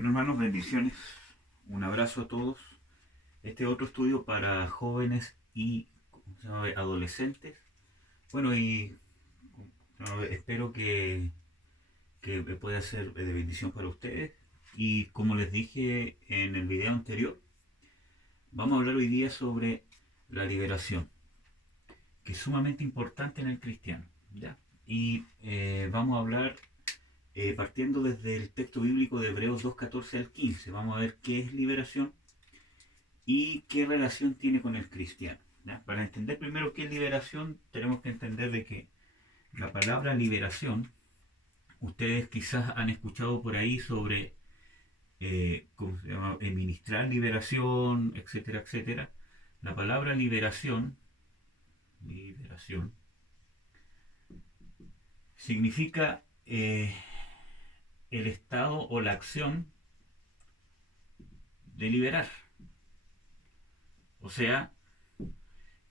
Bueno, hermanos, bendiciones. Un abrazo a todos. Este es otro estudio para jóvenes y ¿cómo se llama? Adolescentes. Bueno, y espero que pueda ser de bendición para ustedes. Y como les dije en el video anterior, vamos a hablar hoy día sobre la liberación, que es sumamente importante en el cristiano. ¿Ya? Y vamos a hablar partiendo desde el texto bíblico de Hebreos 2:14 al 15. Vamos a ver qué es liberación y qué relación tiene con el cristiano. ¿Ya? Para entender primero qué es liberación, tenemos que entender de que la palabra liberación, ustedes quizás han escuchado por ahí sobre ¿cómo se llama? Ministrar liberación, etcétera, etcétera. La palabra liberación, significa el estado o la acción de liberar. O sea,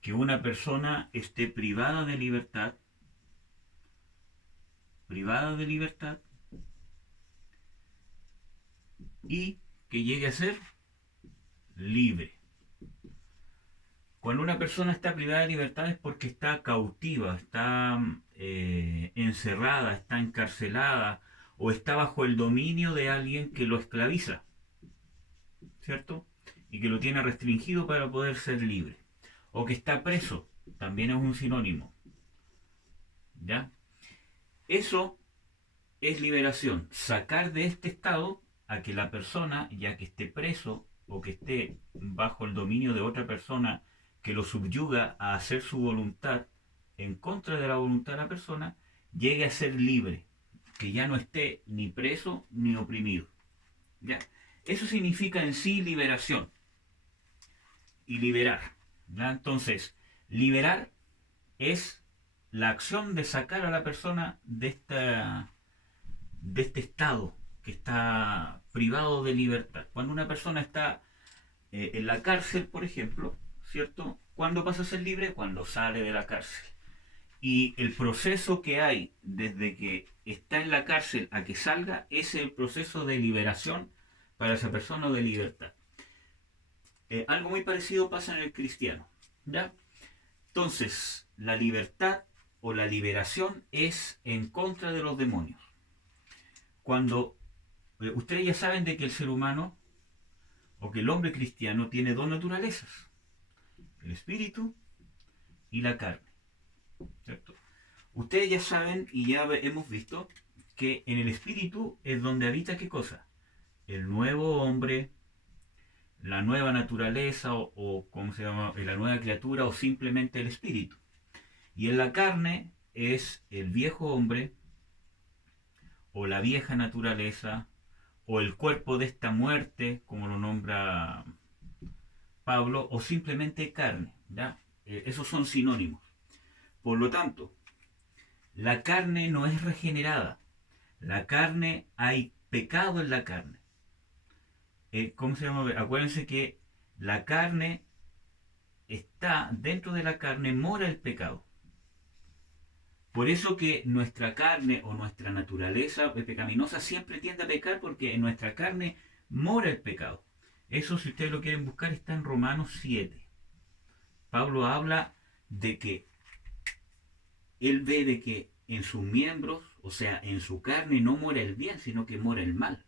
que una persona esté privada de libertad y que llegue a ser libre. Cuando una persona está privada de libertad es porque está cautiva, está encerrada, está encarcelada o está bajo el dominio de alguien que lo esclaviza, ¿cierto? Y que lo tiene restringido para poder ser libre. O que está preso, también es un sinónimo, ¿ya? Eso es liberación, sacar de este estado a que la persona, ya que esté preso o que esté bajo el dominio de otra persona que lo subyuga a hacer su voluntad en contra de la voluntad de la persona, llegue a ser libre, que ya no esté ni preso ni oprimido. ¿Ya? Eso significa en sí liberación y liberar. ¿Ya? Entonces, liberar es la acción de sacar a la persona de este estado que está privado de libertad. Cuando una persona está en la cárcel, por ejemplo, ¿cierto? ¿Cuándo pasa a ser libre? Cuando sale de la cárcel. Y el proceso que hay desde que está en la cárcel a que salga es el proceso de liberación para esa persona o de libertad. Algo muy parecido pasa en el cristiano. ¿Ya? Entonces, la libertad o la liberación es en contra de los demonios. Cuando ustedes ya saben de que el ser humano o que el hombre cristiano tiene dos naturalezas, el espíritu y la carne, ¿cierto? Ustedes ya saben y ya hemos visto que en el espíritu es donde habita qué cosa, el nuevo hombre, la nueva naturaleza o ¿cómo se llama? La nueva criatura o simplemente el espíritu. Y en la carne es el viejo hombre o la vieja naturaleza o el cuerpo de esta muerte, como lo nombra Pablo, o simplemente carne. ¿Ya? Esos son sinónimos. Por lo tanto, la carne no es regenerada. La carne, hay pecado en la carne. ¿Cómo se llama? Acuérdense que la carne está, dentro de la carne mora el pecado. Por eso que nuestra carne o nuestra naturaleza pecaminosa siempre tiende a pecar porque en nuestra carne mora el pecado. Eso, si ustedes lo quieren buscar, está en Romanos 7. Pablo habla de que él ve de que en sus miembros, o sea, en su carne no mora el bien, sino que mora el mal.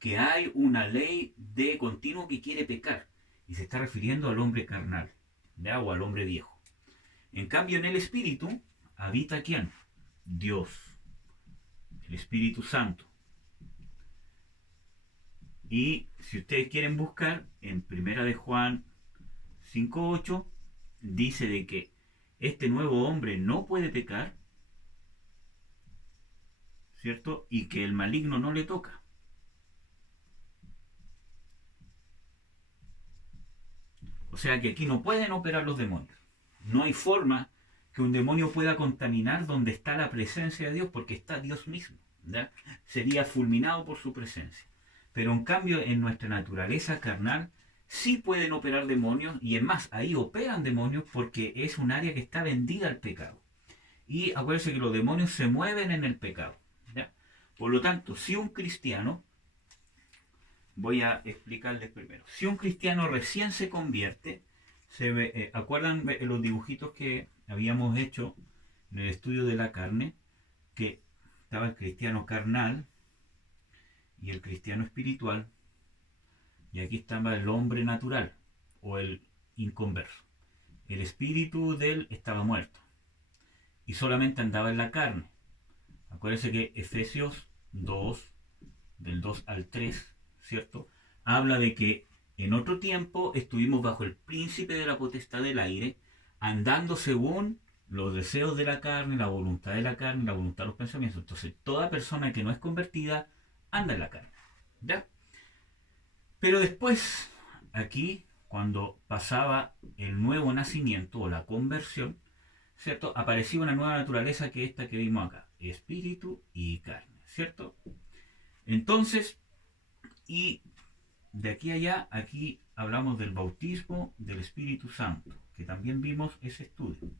Que hay una ley de continuo que quiere pecar. Y se está refiriendo al hombre carnal, ¿ya? O al hombre viejo. En cambio, en el espíritu habita ¿quién? Dios, el Espíritu Santo. Y si ustedes quieren buscar, en Primera de Juan 5:8 dice de que este nuevo hombre no puede pecar, ¿cierto? Y que el maligno no le toca. O sea que aquí no pueden operar los demonios. No hay forma que un demonio pueda contaminar donde está la presencia de Dios, porque está Dios mismo. ¿Ya? Sería fulminado por su presencia. Pero en cambio, en nuestra naturaleza carnal, sí pueden operar demonios, y es más, ahí operan demonios porque es un área que está vendida al pecado. Y acuérdense que los demonios se mueven en el pecado. ¿Ya? Por lo tanto, si un cristiano voy a explicarles primero. Si un cristiano recién se convierte, ¿acuerdan los dibujitos que habíamos hecho en el estudio de la carne? Que estaba el cristiano carnal y el cristiano espiritual, y aquí estaba el hombre natural o el inconverso. El espíritu de él estaba muerto y solamente andaba en la carne. Acuérdense que Efesios 2, del 2 al 3, ¿cierto? Habla de que en otro tiempo estuvimos bajo el príncipe de la potestad del aire, andando según los deseos de la carne, la voluntad de la carne, la voluntad de los pensamientos. Entonces, toda persona que no es convertida anda en la carne. ¿Ya? Pero después, aquí, cuando pasaba el nuevo nacimiento o la conversión, ¿cierto? Aparecía una nueva naturaleza que esta que vimos acá, espíritu y carne, ¿cierto? Entonces, y de aquí a allá, aquí hablamos del bautismo del Espíritu Santo, que también vimos ese estudio.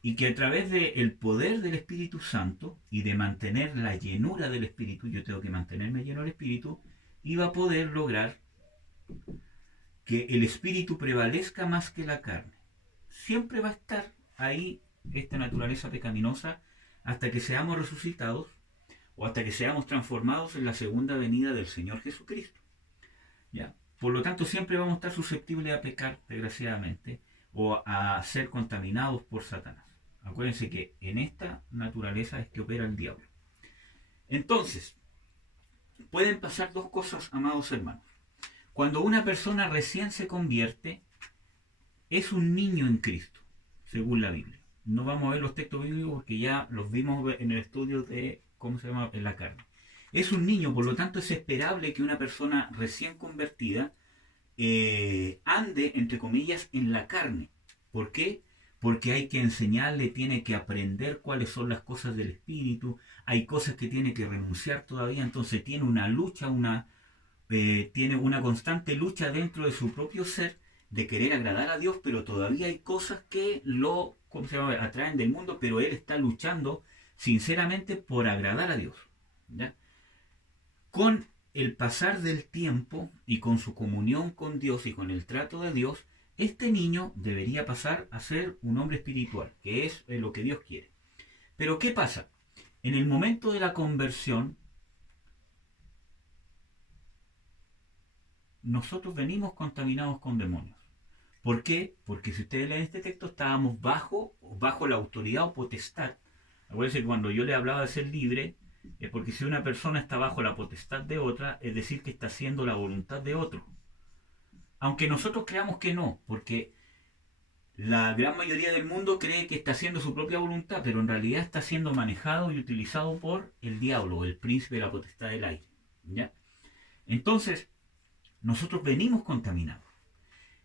Y que a través del poder del Espíritu Santo y de mantener la llenura del Espíritu, yo tengo que mantenerme lleno del Espíritu, iba a poder lograr que el Espíritu prevalezca más que la carne. Siempre va a estar ahí esta naturaleza pecaminosa hasta que seamos resucitados o hasta que seamos transformados en la segunda venida del Señor Jesucristo. ¿Ya? Por lo tanto, siempre vamos a estar susceptibles a pecar, desgraciadamente, o a ser contaminados por Satanás. Acuérdense que en esta naturaleza es que opera el diablo. Entonces, pueden pasar dos cosas, amados hermanos. Cuando una persona recién se convierte, es un niño en Cristo, según la Biblia. No vamos a ver los textos bíblicos porque ya los vimos en el estudio de, ¿cómo se llama?, en la carne. Es un niño, por lo tanto es esperable que una persona recién convertida ande, entre comillas, en la carne. ¿Por qué? Porque hay que enseñarle, tiene que aprender cuáles son las cosas del espíritu, hay cosas que tiene que renunciar todavía, entonces tiene una lucha, tiene una constante lucha dentro de su propio ser de querer agradar a Dios, pero todavía hay cosas que lo, ¿cómo se llama?, atraen del mundo, pero él está luchando sinceramente por agradar a Dios. ¿Ya? Con el pasar del tiempo y con su comunión con Dios y con el trato de Dios, este niño debería pasar a ser un hombre espiritual, que es lo que Dios quiere. Pero ¿qué pasa? En el momento de la conversión, nosotros venimos contaminados con demonios. ¿Por qué? Porque si ustedes leen este texto, estábamos bajo la autoridad o potestad. Acuérdense que cuando yo le hablaba de ser libre, es porque si una persona está bajo la potestad de otra, es decir, que está haciendo la voluntad de otro. Aunque nosotros creamos que no, porque la gran mayoría del mundo cree que está haciendo su propia voluntad, pero en realidad está siendo manejado y utilizado por el diablo, el príncipe de la potestad del aire. ¿Ya? Entonces, nosotros venimos contaminados.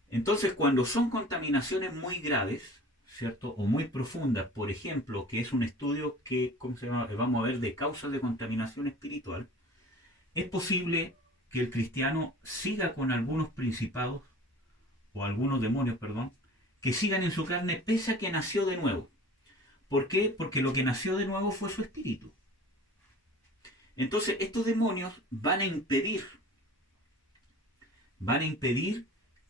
Entonces, cuando son contaminaciones muy graves, ¿cierto? O muy profundas, por ejemplo, que es un estudio que, ¿cómo se llama?, vamos a ver de causas de contaminación espiritual, es posible que el cristiano siga con algunos principados, o algunos demonios, perdón, que sigan en su carne pese a que nació de nuevo. ¿Por qué? Porque lo que nació de nuevo fue su espíritu. Entonces, estos demonios van a impedir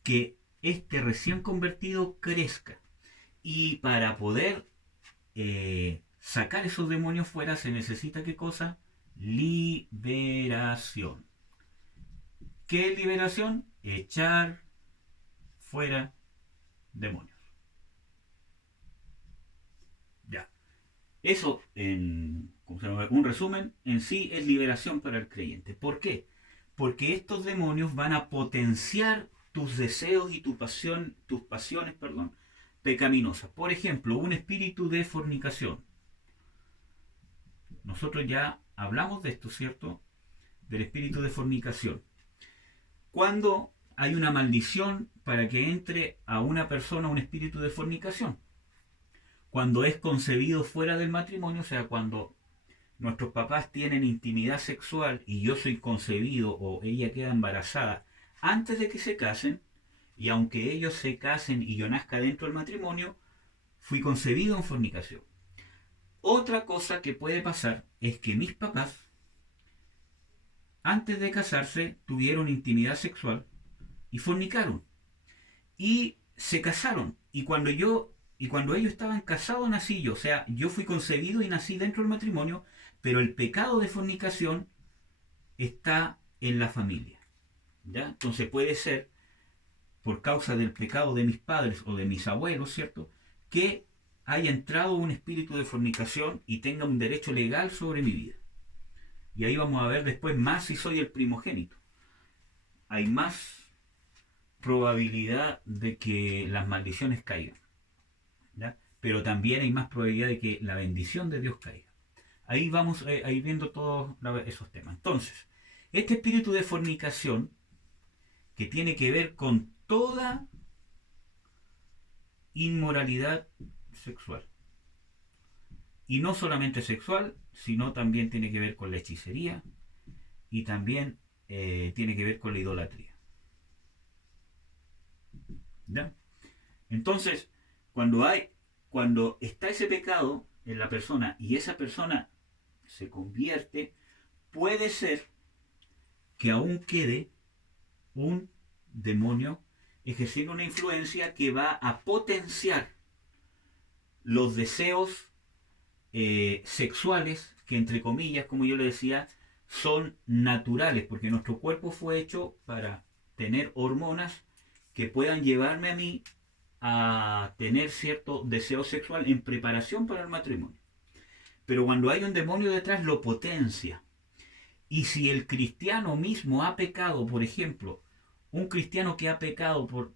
que este recién convertido crezca. Y para poder sacar esos demonios fuera se necesita, ¿qué cosa? Liberación. ¿Qué es liberación? Echar fuera demonios. Ya. Eso, ¿cómo se llama?, un resumen, en sí es liberación para el creyente. ¿Por qué? Porque estos demonios van a potenciar tus deseos y tus pasiones, pecaminosas. Por ejemplo, un espíritu de fornicación. Nosotros ya hablamos de esto, ¿cierto? Del espíritu de fornicación. Cuando hay una maldición para que entre a una persona un espíritu de fornicación. Cuando es concebido fuera del matrimonio, o sea, cuando nuestros papás tienen intimidad sexual y yo soy concebido o ella queda embarazada antes de que se casen, y aunque ellos se casen y yo nazca dentro del matrimonio, fui concebido en fornicación. Otra cosa que puede pasar es que mis papás antes de casarse tuvieron intimidad sexual y fornicaron. Y se casaron. Y cuando ellos estaban casados nací yo. O sea, yo fui concebido y nací dentro del matrimonio, pero el pecado de fornicación está en la familia. ¿Ya? Entonces puede ser por causa del pecado de mis padres o de mis abuelos, ¿cierto? Que haya entrado un espíritu de fornicación y tenga un derecho legal sobre mi vida. Y ahí vamos a ver después más si soy el primogénito. Hay más probabilidad de que las maldiciones caigan, ¿ya? Pero también hay más probabilidad de que la bendición de Dios caiga. Ahí vamos a ir viendo todos esos temas. Entonces, este espíritu de fornicación, que tiene que ver con toda inmoralidad sexual, y no solamente sexual, sino también tiene que ver con la hechicería y también tiene que ver con la idolatría. ¿Ya? Entonces, cuando está ese pecado en la persona y esa persona se convierte, puede ser que aún quede un demonio ejerciendo una influencia que va a potenciar los deseos sexuales que, entre comillas, como yo le decía, son naturales, porque nuestro cuerpo fue hecho para tener hormonas que puedan llevarme a mí a tener cierto deseo sexual en preparación para el matrimonio. Pero cuando hay un demonio detrás lo potencia. Y si el cristiano mismo ha pecado, por ejemplo, un cristiano que ha pecado por,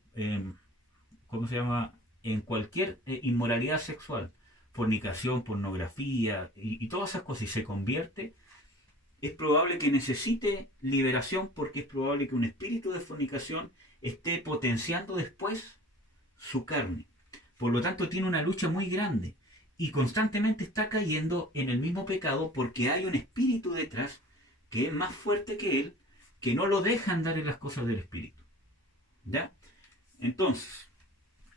¿cómo se llama? En cualquier inmoralidad sexual, fornicación, pornografía y todas esas cosas, y se convierte, es probable que necesite liberación porque es probable que un espíritu de fornicación esté potenciando después su carne. Por lo tanto, tiene una lucha muy grande y constantemente está cayendo en el mismo pecado porque hay un espíritu detrás que es más fuerte que él, que no lo deja andar en las cosas del espíritu. ¿Ya? Entonces,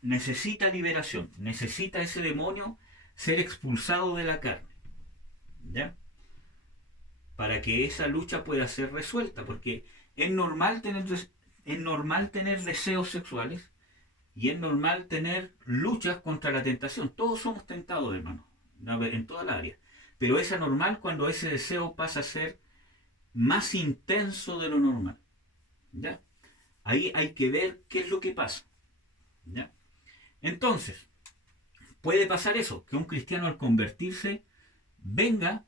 necesita liberación, necesita ese demonio ser expulsado de la carne. ¿Ya? Para que esa lucha pueda ser resuelta, porque es normal tener deseos sexuales y es normal tener luchas contra la tentación. Todos somos tentados, hermano, en toda la área. Pero es anormal cuando ese deseo pasa a ser más intenso de lo normal. ¿Ya? Ahí hay que ver qué es lo que pasa. ¿Ya? Entonces, puede pasar eso, que un cristiano al convertirse venga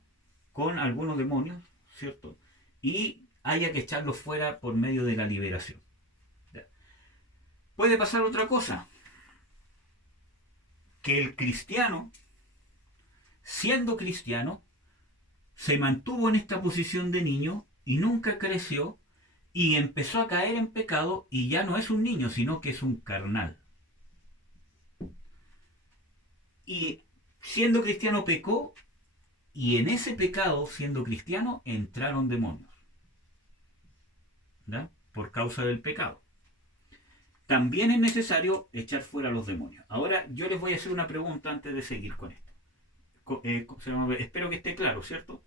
con algunos demonios, ¿cierto? Y haya que echarlos fuera por medio de la liberación. ¿Ya? Puede pasar otra cosa, que el cristiano, siendo cristiano, se mantuvo en esta posición de niño y nunca creció y empezó a caer en pecado y ya no es un niño, sino que es un carnal. Y siendo cristiano pecó y en ese pecado, siendo cristiano, entraron demonios. ¿Ya? Por causa del pecado. También es necesario echar fuera los demonios. Ahora yo les voy a hacer una pregunta antes de seguir con esto. Espero que esté claro, ¿cierto?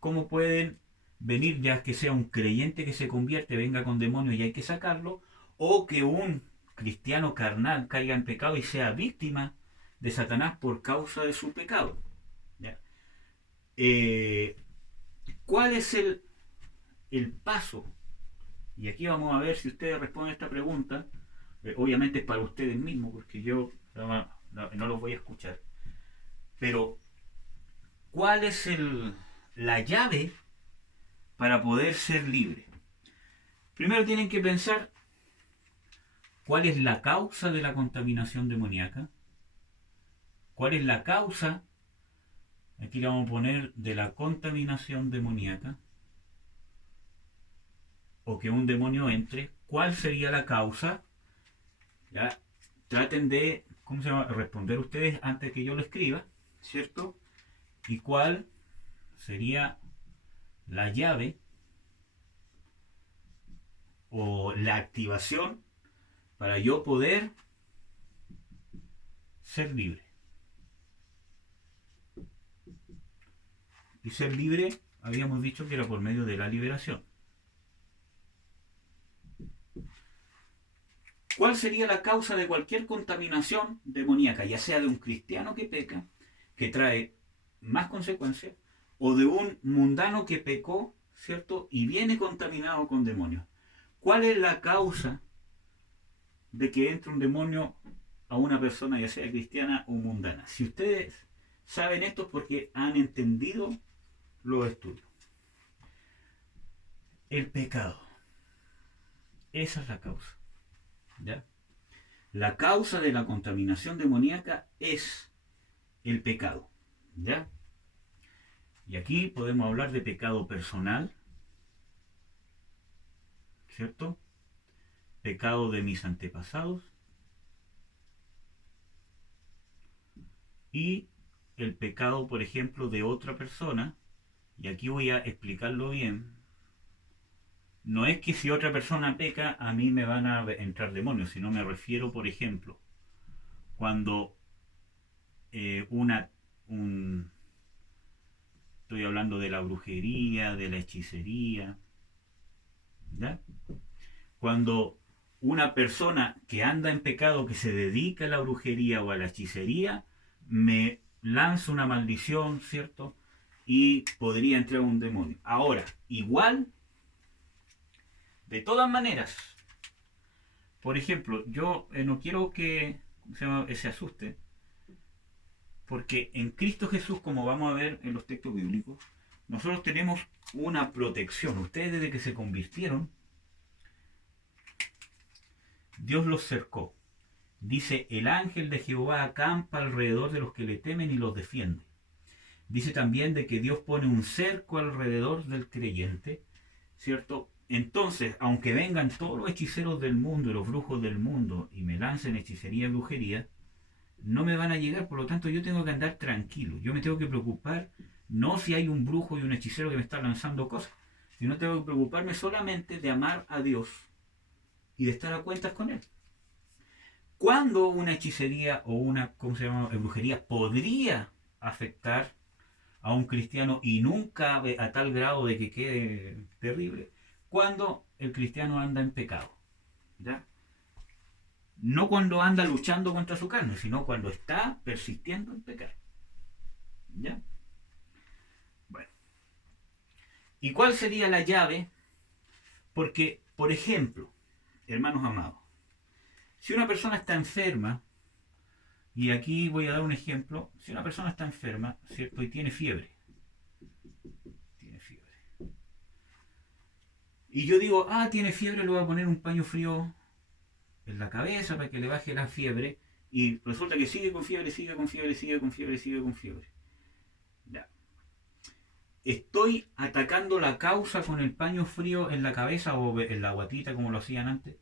¿Cómo pueden venir ya que sea un creyente que se convierte, venga con demonios y hay que sacarlo? O que un cristiano carnal caiga en pecado y sea víctima de Satanás por causa de su pecado. ¿Ya? Eh, ¿Cuál es el paso? Y aquí vamos a ver si ustedes responden a esta pregunta. Obviamente es para ustedes mismos, porque yo no los voy a escuchar. Pero, ¿cuál es la llave para poder ser libre? Primero tienen que pensar cuál es la causa de la contaminación demoníaca, cuál es la causa, aquí le vamos a poner, de la contaminación demoníaca, o que un demonio entre, cuál sería la causa. Ya, traten de, ¿cómo se llama?, responder ustedes antes que yo lo escriba, ¿cierto? Y cuál sería la llave o la activación para yo poder ser libre. Y ser libre, habíamos dicho que era por medio de la liberación. ¿Cuál sería la causa de cualquier contaminación demoníaca, ya sea de un cristiano que peca, que trae más consecuencias, o de un mundano que pecó, ¿cierto? Y viene contaminado con demonios? ¿Cuál es la causa de que entre un demonio a una persona, ya sea cristiana o mundana? Si ustedes saben esto es porque han entendido los estudios. El pecado. Esa es la causa. ¿Ya? La causa de la contaminación demoníaca es el pecado. ¿Ya? Y aquí podemos hablar de pecado personal, ¿cierto? Pecado de mis antepasados y el pecado, por ejemplo, de otra persona. Y aquí voy a explicarlo bien. No es que si otra persona peca, a mí me van a entrar demonios, sino me refiero, por ejemplo, cuando una, un, estoy hablando de la brujería, de la hechicería, ¿ya? Cuando una persona que anda en pecado, que se dedica a la brujería o a la hechicería, me lanza una maldición, ¿cierto? Y podría entrar un demonio. Ahora, igual, de todas maneras, por ejemplo, yo no quiero que se asuste, porque en Cristo Jesús, como vamos a ver en los textos bíblicos, nosotros tenemos una protección. Ustedes desde que se convirtieron, Dios los cercó. Dice, el ángel de Jehová acampa alrededor de los que le temen y los defiende. Dice también de que Dios pone un cerco alrededor del creyente, ¿cierto? Entonces, aunque vengan todos los hechiceros del mundo y los brujos del mundo y me lancen hechicería y brujería, no me van a llegar, por lo tanto yo tengo que andar tranquilo. Yo me tengo que preocupar no si hay un brujo y un hechicero que me está lanzando cosas, sino tengo que preocuparme solamente de amar a Dios y de estar a cuentas con Él. ¿Cuándo una hechicería o una, ¿cómo se llama?, brujería podría afectar a un cristiano y nunca a tal grado de que quede terrible? Cuando el cristiano anda en pecado, ¿ya? No cuando anda luchando contra su carne, sino cuando está persistiendo en pecar. ¿Ya? Bueno. ¿Y cuál sería la llave? Porque, por ejemplo, hermanos amados, si una persona está enferma, y aquí voy a dar un ejemplo, si una persona está enferma, ¿cierto? Y tiene fiebre, y yo digo, tiene fiebre, le voy a poner un paño frío en la cabeza para que le baje la fiebre, y resulta que sigue con fiebre, sigue con fiebre, sigue con fiebre, sigue con fiebre. Ya. ¿Estoy atacando la causa con el paño frío en la cabeza o en la guatita como lo hacían antes?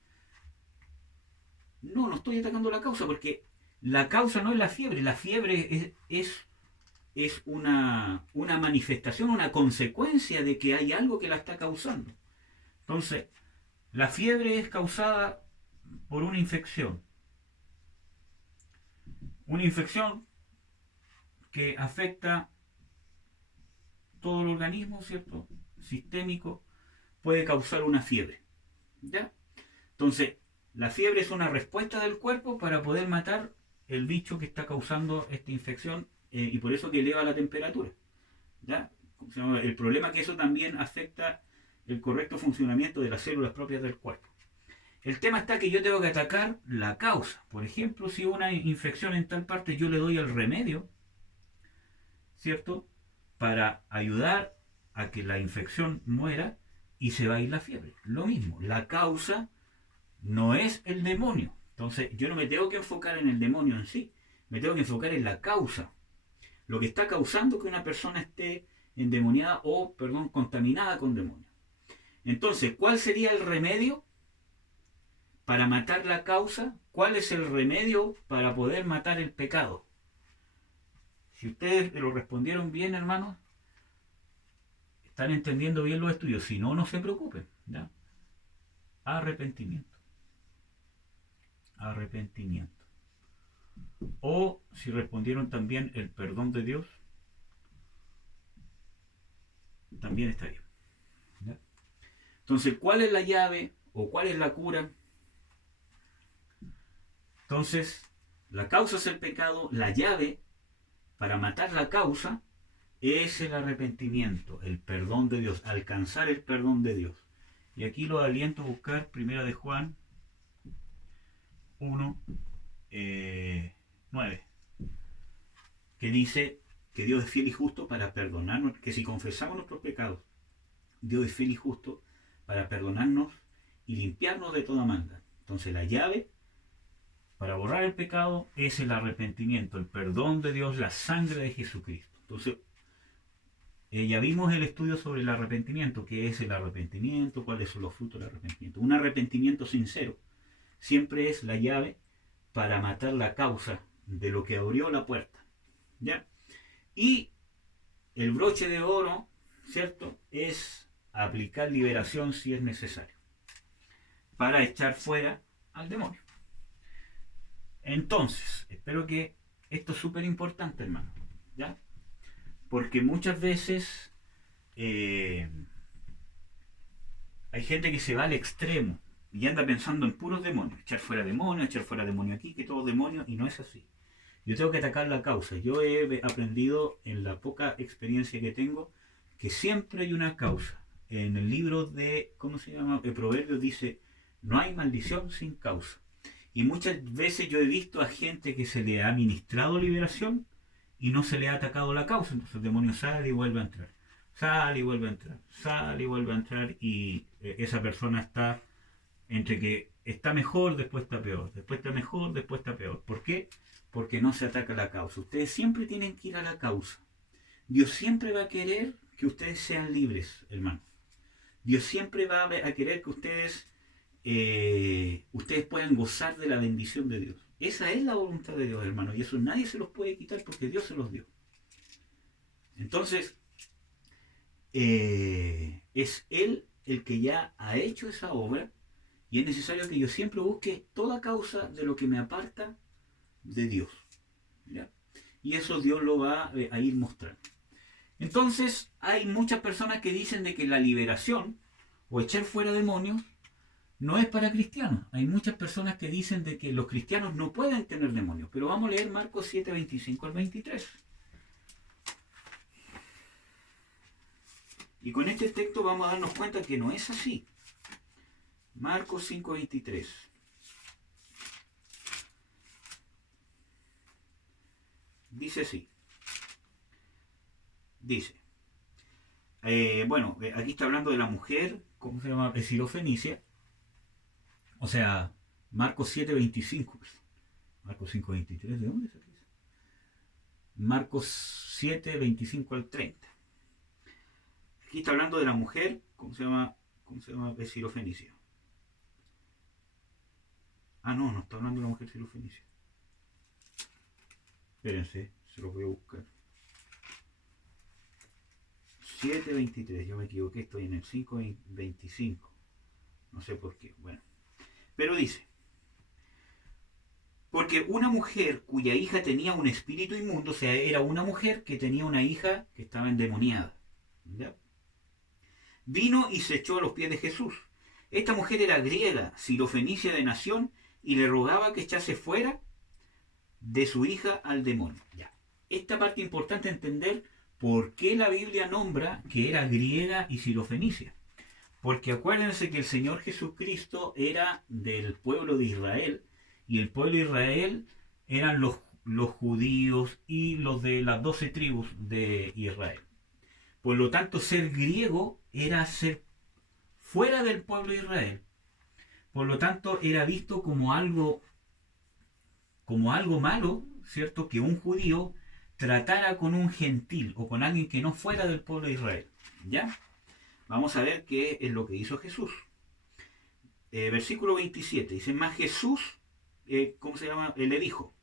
No, no estoy atacando la causa porque la causa no es la fiebre es una manifestación, una consecuencia de que hay algo que la está causando. Entonces, la fiebre es causada por una infección que afecta todo el organismo, ¿cierto? Sistémico, puede causar una fiebre. ¿Ya? Entonces, la fiebre es una respuesta del cuerpo para poder matar el bicho que está causando esta infección y por eso que eleva la temperatura. ¿Ya? El problema es que eso también afecta el correcto funcionamiento de las células propias del cuerpo. El tema está que yo tengo que atacar la causa. Por ejemplo, si una infección en tal parte, yo le doy el remedio, ¿cierto? Para ayudar a que la infección muera y se va a ir la fiebre. Lo mismo, la causa no es el demonio. Entonces, yo no me tengo que enfocar en el demonio en sí, me tengo que enfocar en la causa. Lo que está causando que una persona esté endemoniada o, perdón, contaminada con demonios. Entonces, ¿cuál sería el remedio para matar la causa? ¿Cuál es el remedio para poder matar el pecado? Si ustedes lo respondieron bien, hermanos, están entendiendo bien los estudios. Si no, no se preocupen. ¿Ya? Arrepentimiento. Arrepentimiento. O si respondieron también el perdón de Dios, también está bien. ¿Ya? Entonces, ¿cuál es la llave o cuál es la cura Entonces, la causa es el pecado, la llave para matar la causa es el arrepentimiento, el perdón de Dios, alcanzar el perdón de Dios. Y aquí lo aliento a buscar 1 de Juan 1, 9, que dice que Dios es fiel y justo para perdonarnos, que si confesamos nuestros pecados, Dios es fiel y justo para perdonarnos y limpiarnos de toda maldad. Entonces la llave para borrar el pecado es el arrepentimiento, el perdón de Dios, la sangre de Jesucristo. Entonces, ya vimos el estudio sobre el arrepentimiento, qué es el arrepentimiento, cuáles son los frutos del arrepentimiento. Un arrepentimiento sincero siempre es la llave para matar la causa de lo que abrió la puerta. ¿Ya? Y el broche de oro, ¿cierto?, es aplicar liberación si es necesario, para echar fuera al demonio. Entonces, espero que esto es súper importante, hermano, ¿ya? Porque muchas veces hay gente que se va al extremo y anda pensando en puros demonios, echar fuera demonio aquí, que todo demonio, y no es así. Yo tengo que atacar la causa. Yo he aprendido en la poca experiencia que tengo que siempre hay una causa. En el libro de, ¿cómo se llama? El Proverbio dice, no hay maldición sin causa. Y muchas veces yo he visto a gente que se le ha ministrado liberación y no se le ha atacado la causa. Entonces el demonio sale y vuelve a entrar. Sale y vuelve a entrar. Sale y vuelve a entrar y esa persona está entre que está mejor, después está peor. Después está mejor, después está peor. ¿Por qué? Porque no se ataca la causa. Ustedes siempre tienen que ir a la causa. Dios siempre va a querer que ustedes sean libres, hermano. Dios siempre va a querer que ustedes puedan gozar de la bendición de Dios. Esa es la voluntad de Dios, hermano. Y eso nadie se los puede quitar porque Dios se los dio. Entonces, es Él el que ya ha hecho esa obra y es necesario que yo siempre busque toda causa de lo que me aparta de Dios. ¿Ya? Y eso Dios lo va a ir mostrando. Entonces, hay muchas personas que dicen de que la liberación o echar fuera demonios no es para cristianos. Hay muchas personas que dicen de que los cristianos no pueden tener demonios. Pero vamos a leer Marcos 7, 25 al 23. Y con este texto vamos a darnos cuenta que no es así. Marcos 5, 23. Dice así. Dice. Aquí está hablando de la mujer, ¿cómo se llama? Sirofenicia. O sea, Marcos 7, 25. Marcos 5, 23, ¿de dónde es eso? Marcos 7, 25 al 30. Aquí está hablando de la mujer, ¿cómo se llama? Sirofenicia. No está hablando de la mujer sirofenicia. Espérense, se lo voy a buscar. 7.23, yo me equivoqué, estoy en el 5.25. No sé por qué, bueno. Pero dice, porque una mujer cuya hija tenía un espíritu inmundo, o sea, era una mujer que tenía una hija que estaba endemoniada, ¿ya? Vino y se echó a los pies de Jesús. Esta mujer era griega, sirofenicia de nación, y le rogaba que echase fuera de su hija al demonio. Ya. Esta parte importante entender por qué la Biblia nombra que era griega y sirofenicia. Porque acuérdense que el Señor Jesucristo era del pueblo de Israel, y el pueblo de Israel eran los judíos y los de las 12 tribus de Israel. Por lo tanto, ser griego era ser fuera del pueblo de Israel. Por lo tanto, era visto como algo malo, ¿cierto? Que un judío tratara con un gentil o con alguien que no fuera del pueblo de Israel. ¿Ya? Vamos a ver qué es lo que hizo Jesús. Versículo 27. Dice, más Jesús, le dijo,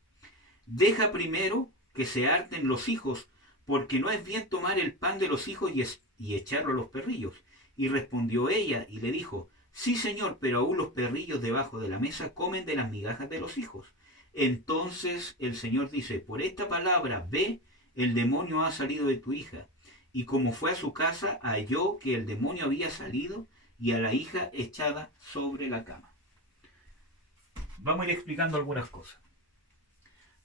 deja primero que se harten los hijos, porque no es bien tomar el pan de los hijos y echarlo a los perrillos. Y respondió ella y le dijo, sí, Señor, pero aún los perrillos debajo de la mesa comen de las migajas de los hijos. Entonces el Señor dice, por esta palabra, ve, el demonio ha salido de tu hija. Y como fue a su casa, halló que el demonio había salido y a la hija echada sobre la cama. Vamos a ir explicando algunas cosas.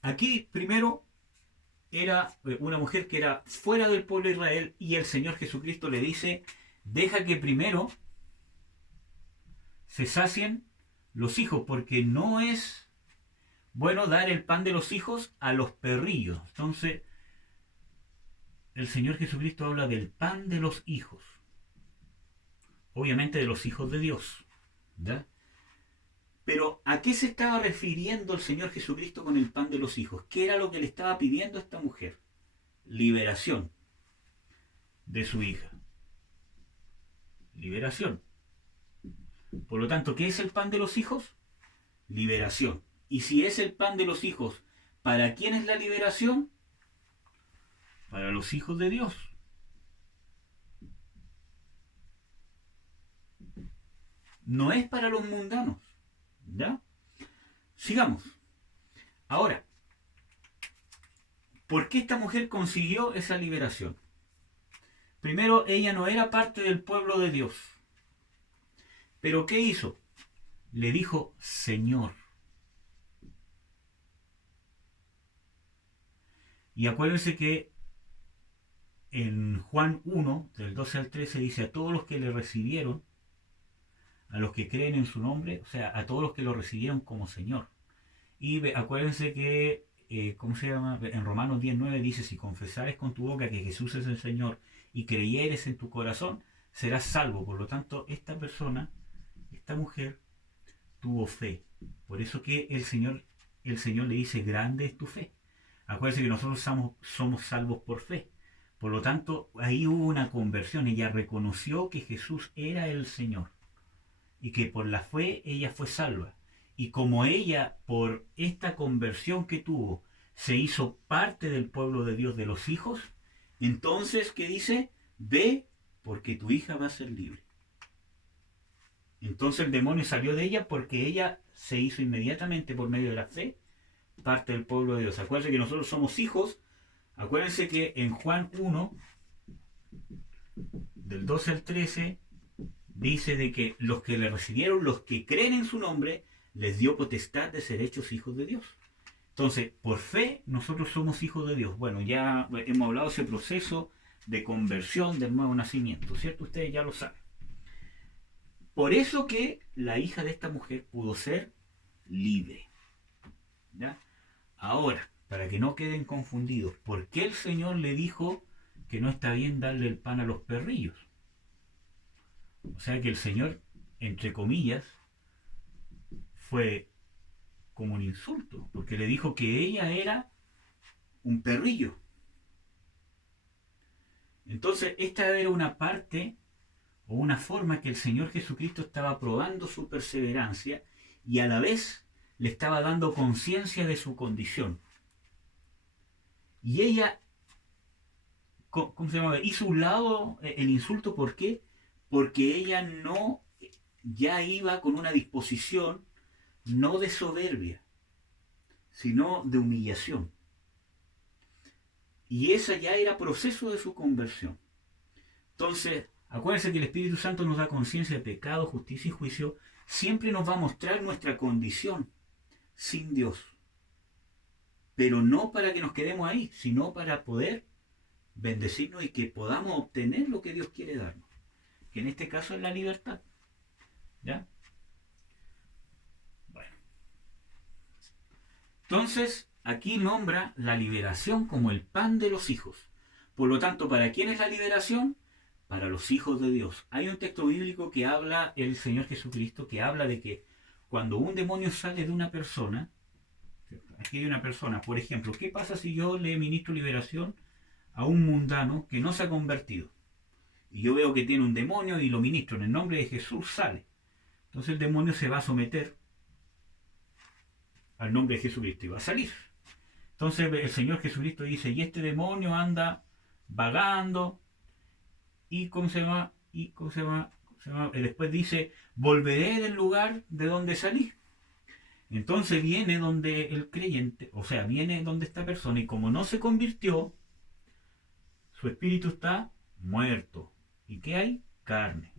Aquí, primero, era una mujer que era fuera del pueblo de Israel y el Señor Jesucristo le dice, deja que primero se sacien los hijos, porque no es bueno dar el pan de los hijos a los perrillos. Entonces, el Señor Jesucristo habla del pan de los hijos. Obviamente de los hijos de Dios. ¿Ya? Pero ¿a qué se estaba refiriendo el Señor Jesucristo con el pan de los hijos? ¿Qué era lo que le estaba pidiendo a esta mujer? Liberación de su hija. Liberación. Por lo tanto, ¿qué es el pan de los hijos? Liberación. Y si es el pan de los hijos, ¿para quién es la liberación? Para los hijos de Dios. No es para los mundanos. ¿Ya? Sigamos. Ahora, ¿por qué esta mujer consiguió esa liberación? Primero, ella no era parte del pueblo de Dios. ¿Pero qué hizo? Le dijo Señor. Y acuérdense que en Juan 1, del 12 al 13, dice a todos los que le recibieron, a los que creen en su nombre, o sea, a todos los que lo recibieron como Señor. Y acuérdense que, ¿cómo se llama? En Romanos 10:9 dice, si confesares con tu boca que Jesús es el Señor y creyeres en tu corazón, serás salvo. Por lo tanto, esta persona, esta mujer, tuvo fe. Por eso que el Señor le dice, grande es tu fe. Acuérdense que nosotros somos salvos por fe. Por lo tanto, ahí hubo una conversión. Ella reconoció que Jesús era el Señor. Y que por la fe ella fue salva. Y como ella, por esta conversión que tuvo, se hizo parte del pueblo de Dios de los hijos, entonces, ¿qué dice? Ve, porque tu hija va a ser libre. Entonces el demonio salió de ella porque ella se hizo inmediatamente por medio de la fe parte del pueblo de Dios. Acuérdense que nosotros somos hijos. Acuérdense que en Juan 1, del 12 al 13, dice de que los que le recibieron, los que creen en su nombre, les dio potestad de ser hechos hijos de Dios. Entonces, por fe, nosotros somos hijos de Dios. Bueno, ya hemos hablado de ese proceso de conversión, del nuevo nacimiento, ¿cierto? Ustedes ya lo saben. Por eso que la hija de esta mujer pudo ser libre. ¿Ya? Ahora, para que no queden confundidos, ¿por qué el Señor le dijo que no está bien darle el pan a los perrillos? O sea que el Señor, entre comillas, fue como un insulto, porque le dijo que ella era un perrillo. Entonces, esta era una parte o una forma que el Señor Jesucristo estaba probando su perseverancia y a la vez le estaba dando conciencia de su condición. Y ella, ¿cómo se llama? Hizo un lado el insulto, ¿por qué? Porque ella no ya iba con una disposición no de soberbia, sino de humillación. Y esa ya era proceso de su conversión. Entonces, acuérdense que el Espíritu Santo nos da conciencia de pecado, justicia y juicio. Siempre nos va a mostrar nuestra condición sin Dios. Pero no para que nos quedemos ahí, sino para poder bendecirnos y que podamos obtener lo que Dios quiere darnos. Que en este caso es la libertad. ¿Ya? Bueno. Entonces, aquí nombra la liberación como el pan de los hijos. Por lo tanto, ¿para quién es la liberación? Para los hijos de Dios. Hay un texto bíblico que habla, el Señor Jesucristo, que habla de que cuando un demonio sale de una persona, aquí hay una persona, por ejemplo, ¿qué pasa si yo le ministro liberación a un mundano que no se ha convertido? Y yo veo que tiene un demonio y lo ministro en el nombre de Jesús, sale. Entonces el demonio se va a someter al nombre de Jesucristo y va a salir. Entonces el Señor Jesucristo dice, y este demonio anda vagando, y ¿cómo se llama? Después dice, volveré del lugar de donde salí. Entonces viene donde el creyente, o sea, viene donde esta persona, y como no se convirtió, su espíritu está muerto. ¿Y qué hay? Carne.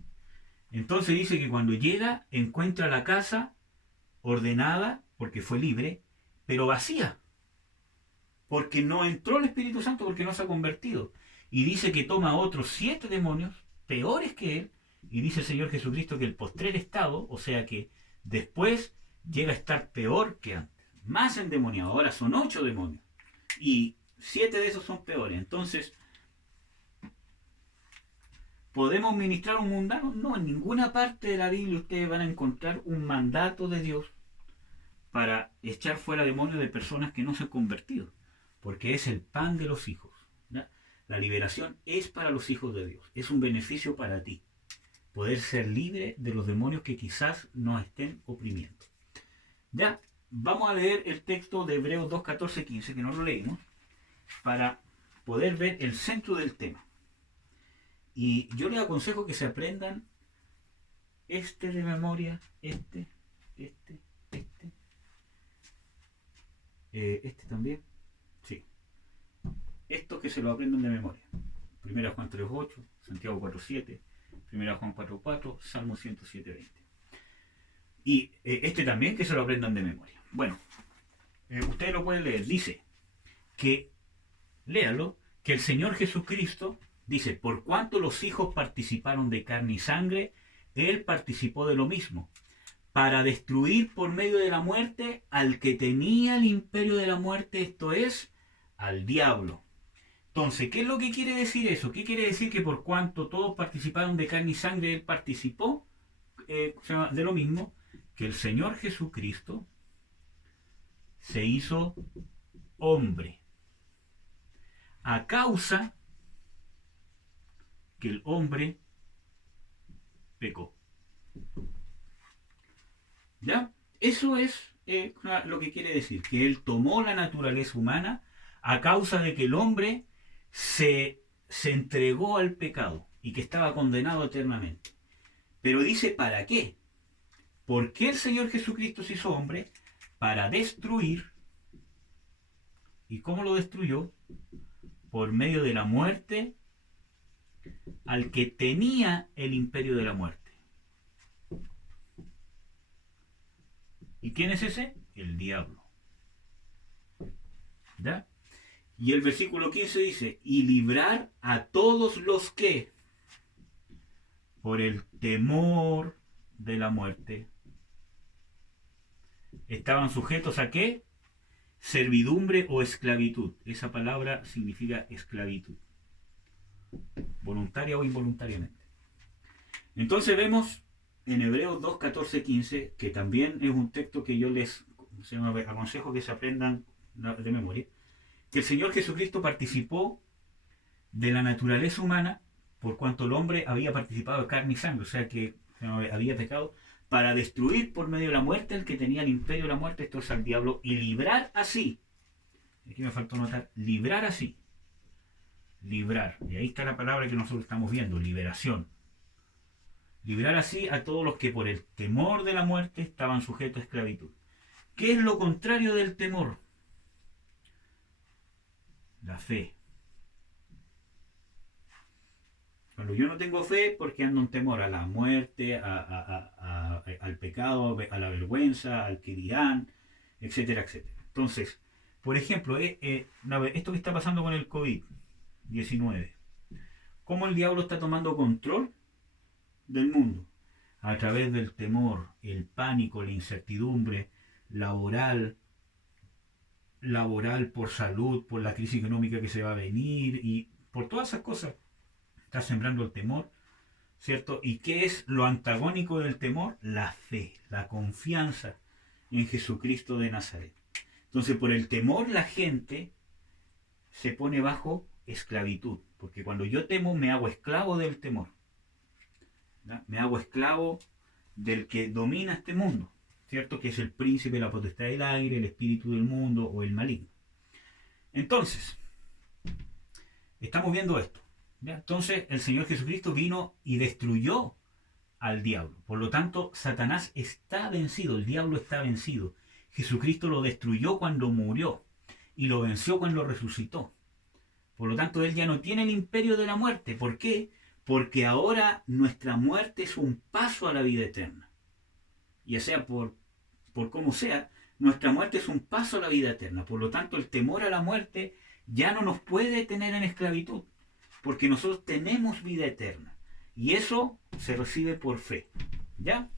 Entonces dice que cuando llega, encuentra la casa ordenada porque fue libre, pero vacía, porque no entró el Espíritu Santo, porque no se ha convertido. Y dice que toma otros 7 demonios, peores que él, y dice el Señor Jesucristo que el postrer estado, o sea que después llega a estar peor que antes, más endemoniado. Ahora son 8 demonios, y 7 de esos son peores. Entonces, ¿podemos ministrar un mundano? No, en ninguna parte de la Biblia ustedes van a encontrar un mandato de Dios para echar fuera demonios de personas que no se han convertido, porque es el pan de los hijos. ¿Ya? La liberación es para los hijos de Dios, es un beneficio para ti, poder ser libre de los demonios que quizás nos estén oprimiendo. Ya, vamos a leer el texto de Hebreos 2, 14, 15, que no lo leímos, para poder ver el centro del tema. Y yo les aconsejo que se aprendan este de memoria, este también, sí. Estos que se lo aprendan de memoria. 1 Juan 3.8, Santiago 4.7, 1 Juan 4.4, Salmo 107.20. Y este también que se lo aprendan de memoria. Bueno, ustedes lo pueden leer. Dice que, léalo, que el Señor Jesucristo, dice, por cuanto los hijos participaron de carne y sangre, Él participó de lo mismo, para destruir por medio de la muerte al que tenía el imperio de la muerte, esto es, al diablo. Entonces, ¿qué es lo que quiere decir eso? ¿Qué quiere decir que por cuanto todos participaron de carne y sangre, Él participó de lo mismo? Que el Señor Jesucristo se hizo hombre a causa que el hombre pecó. ¿Ya? Eso es lo que quiere decir, que Él tomó la naturaleza humana a causa de que el hombre se entregó al pecado y que estaba condenado eternamente. Pero dice, ¿para qué? ¿Por qué el Señor Jesucristo se hizo hombre? Para destruir. ¿Y cómo lo destruyó? Por medio de la muerte al que tenía el imperio de la muerte. ¿Y quién es ese? El diablo. ¿Ya? Y el versículo 15 dice, y librar a todos los que, por el temor de la muerte, estaban sujetos a ¿qué? Servidumbre o esclavitud. Esa palabra significa esclavitud, voluntaria o involuntariamente. Entonces vemos en Hebreos 2, 14, 15, que también es un texto que yo les aconsejo que se aprendan de memoria, que el Señor Jesucristo participó de la naturaleza humana por cuanto el hombre había participado de carne y sangre, o sea que había pecado, para destruir por medio de la muerte al que tenía el imperio de la muerte, esto es al diablo, y librar así, aquí me faltó notar, librar así, librar, y ahí está la palabra que nosotros estamos viendo, liberación. Librar así a todos los que por el temor de la muerte estaban sujetos a esclavitud. ¿Qué es lo contrario del temor? La fe. Cuando yo no tengo fe, porque ando en temor a la muerte, al pecado, a la vergüenza, al que dirán, etcétera, etcétera. Entonces, por ejemplo, esto que está pasando con el COVID-19, ¿cómo el diablo está tomando control del mundo? A través del temor, el pánico, la incertidumbre laboral por salud, por la crisis económica que se va a venir y por todas esas cosas. Está sembrando el temor, ¿cierto? ¿Y qué es lo antagónico del temor? La fe, la confianza en Jesucristo de Nazaret. Entonces, por el temor la gente se pone bajo esclavitud, porque cuando yo temo me hago esclavo del temor, ¿ya? Me hago esclavo del que domina este mundo, ¿cierto? Que es el príncipe, la potestad del aire, el espíritu del mundo o el maligno. Entonces, estamos viendo esto. ¿Ya? Entonces el Señor Jesucristo vino y destruyó al diablo. Por lo tanto, Satanás está vencido, el diablo está vencido. Jesucristo lo destruyó cuando murió y lo venció cuando resucitó. Por lo tanto, Él ya no tiene el imperio de la muerte. ¿Por qué? Porque ahora nuestra muerte es un paso a la vida eterna. Ya sea por como sea, nuestra muerte es un paso a la vida eterna. Por lo tanto, el temor a la muerte ya no nos puede tener en esclavitud, porque nosotros tenemos vida eterna. Y eso se recibe por fe. ¿Ya?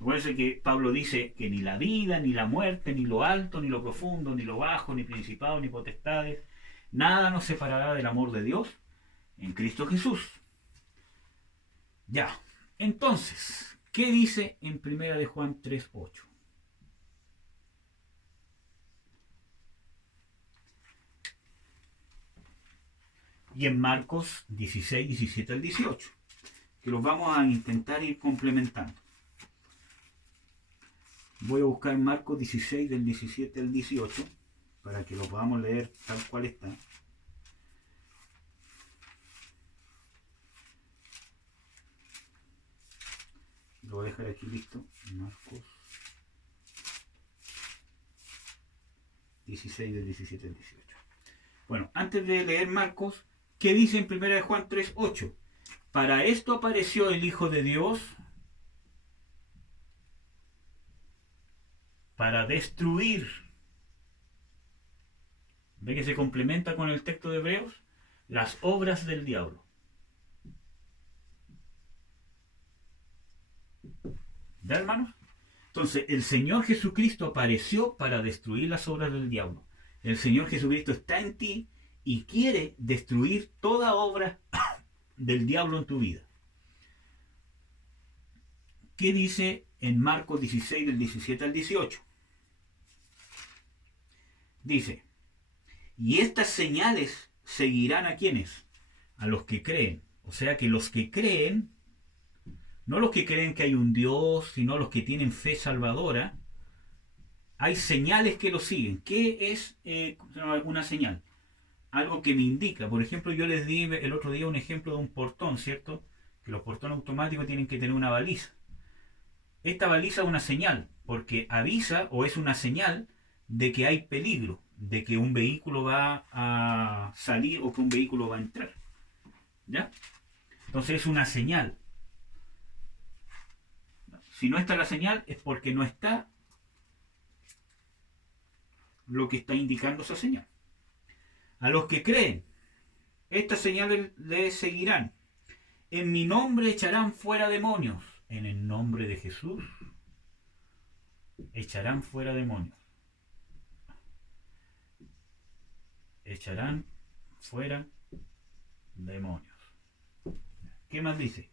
Acuérdense que Pablo dice que ni la vida, ni la muerte, ni lo alto, ni lo profundo, ni lo bajo, ni principados, ni potestades, nada nos separará del amor de Dios en Cristo Jesús. Ya. Entonces, ¿qué dice en 1 de Juan 3:8? Y en Marcos 16, 17 al 18, que los vamos a intentar ir complementando. Voy a buscar Marcos 16 del 17 al 18 para que lo podamos leer tal cual está. Lo voy a dejar aquí listo. Marcos 16 del 17 al 18. Bueno, antes de leer Marcos, ¿qué dice en 1 de Juan 3:8? Para esto apareció el Hijo de Dios, para destruir. ¿Ve que se complementa con el texto de Hebreos? Las obras del diablo. ¿Ya, hermanos? Entonces, el Señor Jesucristo apareció para destruir las obras del diablo. El Señor Jesucristo está en ti y quiere destruir toda obra del diablo en tu vida. ¿Qué dice en Marcos 16 del 17 al 18? Dice, y estas señales seguirán a quienes, a los que creen. O sea que los que creen, no los que creen que hay un Dios, sino los que tienen fe salvadora, hay señales que los siguen. ¿Qué es una señal? Algo que me indica. Por ejemplo, yo les di el otro día un ejemplo de un portón, ¿cierto? Que los portones automáticos tienen que tener una baliza. Esta baliza es una señal, porque avisa o es una señal de que hay peligro, de que un vehículo va a salir o que un vehículo va a entrar. ¿Ya? Entonces es una señal. Si no está la señal es porque no está lo que está indicando esa señal. A los que creen, estas señales les seguirán. En mi nombre echarán fuera demonios. En el nombre de Jesús echarán fuera demonios. Echarán fuera demonios. ¿Qué más dice?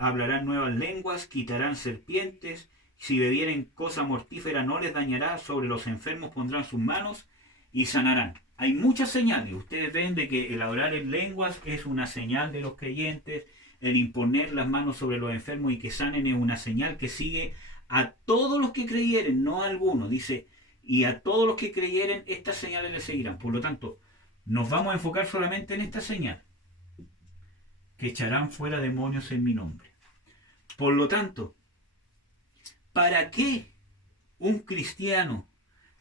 Hablarán nuevas lenguas, quitarán serpientes, si bebieren cosa mortífera no les dañará, sobre los enfermos pondrán sus manos y sanarán. Hay muchas señales. Ustedes ven de que el hablar en lenguas es una señal de los creyentes, el imponer las manos sobre los enfermos y que sanen es una señal que sigue a todos los que creyeren, no a algunos. Dice, y a todos los que creyeren estas señales les seguirán. Por lo tanto, nos vamos a enfocar solamente en esta señal, que echarán fuera demonios en mi nombre. Por lo tanto, ¿para qué un cristiano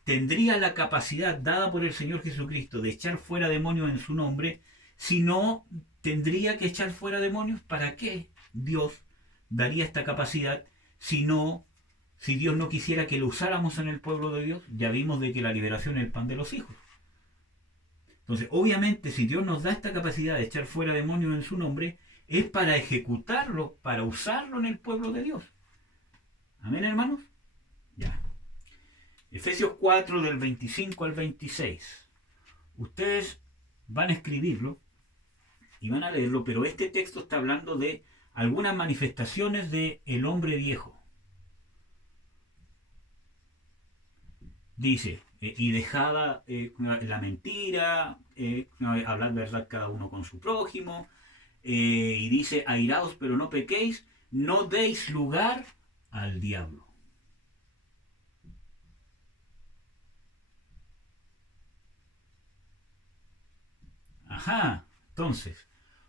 tendría la capacidad dada por el Señor Jesucristo de echar fuera demonios en su nombre si no tendría que echar fuera demonios? ¿Para qué Dios daría esta capacidad si Dios no quisiera que lo usáramos en el pueblo de Dios? Ya vimos de que la liberación es el pan de los hijos. Entonces, obviamente, si Dios nos da esta capacidad de echar fuera demonios en su nombre, es para ejecutarlo, para usarlo en el pueblo de Dios. ¿Amén, hermanos? Ya. Efesios 4 del 25 al 26. Ustedes van a escribirlo y van a leerlo, pero este texto está hablando de algunas manifestaciones del hombre viejo. Dice, y dejada la mentira, hablar verdad cada uno con su prójimo, y dice, airaos pero no pequéis, no deis lugar al diablo. Ajá, entonces,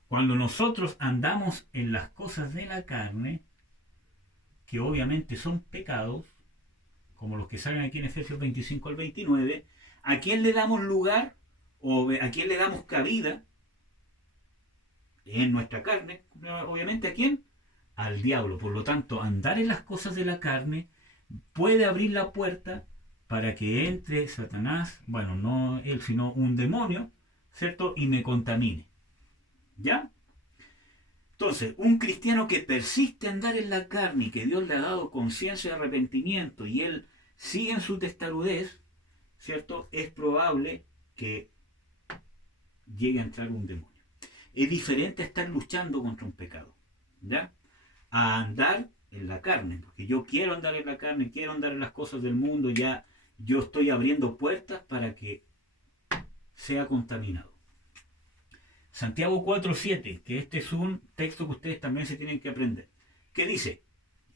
cuando nosotros andamos en las cosas de la carne, que obviamente son pecados, como los que salen aquí en Efesios 25 al 29, ¿a quién le damos lugar o a quién le damos cabida? En nuestra carne, obviamente, ¿a quién? al diablo. Por lo tanto, andar en las cosas de la carne puede abrir la puerta para que entre Satanás, bueno, no él, sino un demonio, ¿cierto? Y me contamine. ¿Ya? Entonces, un cristiano que persiste en andar en la carne y que Dios le ha dado conciencia de arrepentimiento y él sigue en su testarudez, ¿cierto? Es probable que llegue a entrar un demonio. Es diferente a estar luchando contra un pecado, ¿ya? A andar en la carne, porque yo quiero andar en la carne, quiero andar en las cosas del mundo, ya yo estoy abriendo puertas para que sea contaminado. Santiago 4:7, que este es un texto que ustedes también se tienen que aprender. ¿Qué dice?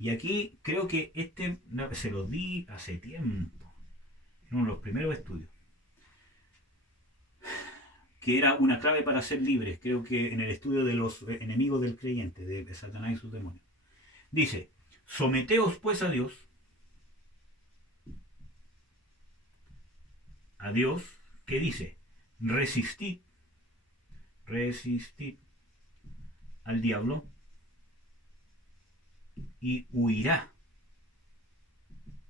Y aquí creo que se lo di hace tiempo, en uno de los primeros estudios, que era una clave para ser libres, creo que en el estudio de los enemigos del creyente, de Satanás y sus demonios. Dice, someteos pues a Dios, ¿qué dice? Resistid al diablo y huirá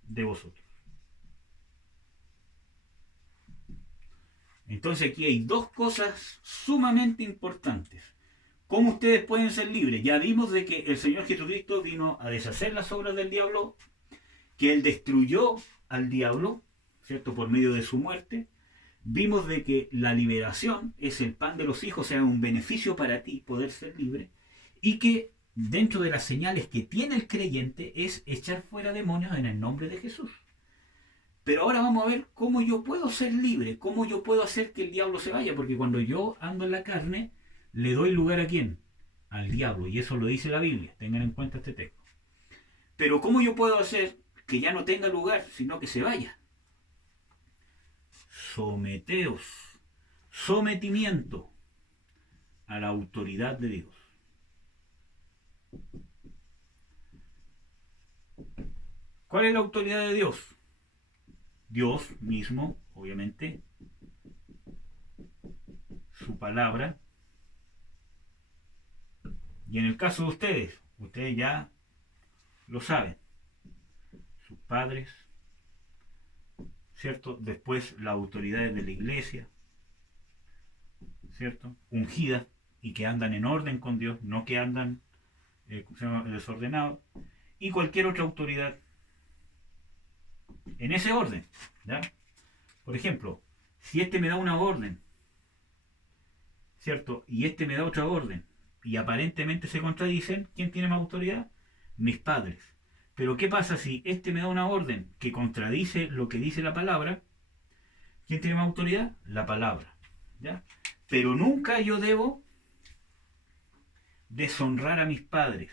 de vosotros. Entonces aquí hay dos cosas sumamente importantes. ¿Cómo ustedes pueden ser libres? Ya vimos de que el Señor Jesucristo vino a deshacer las obras del diablo, que Él destruyó al diablo, ¿cierto? Por medio de su muerte. Vimos de que la liberación es el pan de los hijos, o sea, un beneficio para ti poder ser libre. Y que dentro de las señales que tiene el creyente es echar fuera demonios en el nombre de Jesús. Pero ahora vamos a ver cómo yo puedo ser libre, cómo yo puedo hacer que el diablo se vaya, porque cuando yo ando en la carne, le doy lugar a ¿quién? Al diablo, y eso lo dice la Biblia, tengan en cuenta este texto. Pero ¿cómo yo puedo hacer que ya no tenga lugar, sino que se vaya? Someteos, sometimiento a la autoridad de Dios. ¿Cuál es la autoridad de Dios? Dios mismo, obviamente, su palabra. Y en el caso de ustedes ya lo saben, sus padres, ¿cierto? Después las autoridades de la iglesia, ¿cierto? Ungidas y que andan en orden con Dios, no que andan desordenados, y cualquier otra autoridad en ese orden, ¿ya? Por ejemplo, si este me da una orden, ¿cierto? Y este me da otra orden, y aparentemente se contradicen, ¿quién tiene más autoridad? Mis padres. Pero ¿qué pasa si este me da una orden que contradice lo que dice la palabra? ¿Quién tiene más autoridad? La palabra, ¿ya? Pero nunca yo debo deshonrar a mis padres,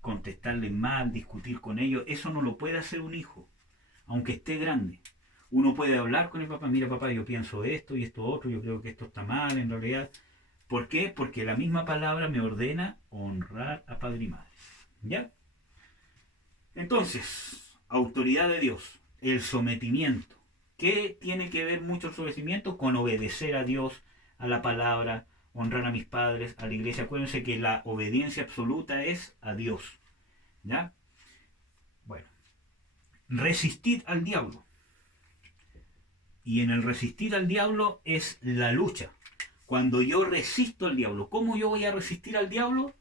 contestarles mal, discutir con ellos. Eso no lo puede hacer un hijo, aunque esté grande. Uno puede hablar con el papá, mira papá, yo pienso esto y esto otro, yo creo que esto está mal en realidad. ¿Por qué? Porque la misma palabra me ordena honrar a padre y madre. ¿Ya? Entonces, autoridad de Dios, el sometimiento. ¿Qué tiene que ver mucho el sometimiento? Con obedecer a Dios, a la palabra, honrar a mis padres, a la iglesia. Acuérdense que la obediencia absoluta es a Dios. ¿Ya? Bueno, resistid al diablo. Y en el resistir al diablo es la lucha. Cuando yo resisto al diablo, ¿cómo yo voy a resistir al diablo?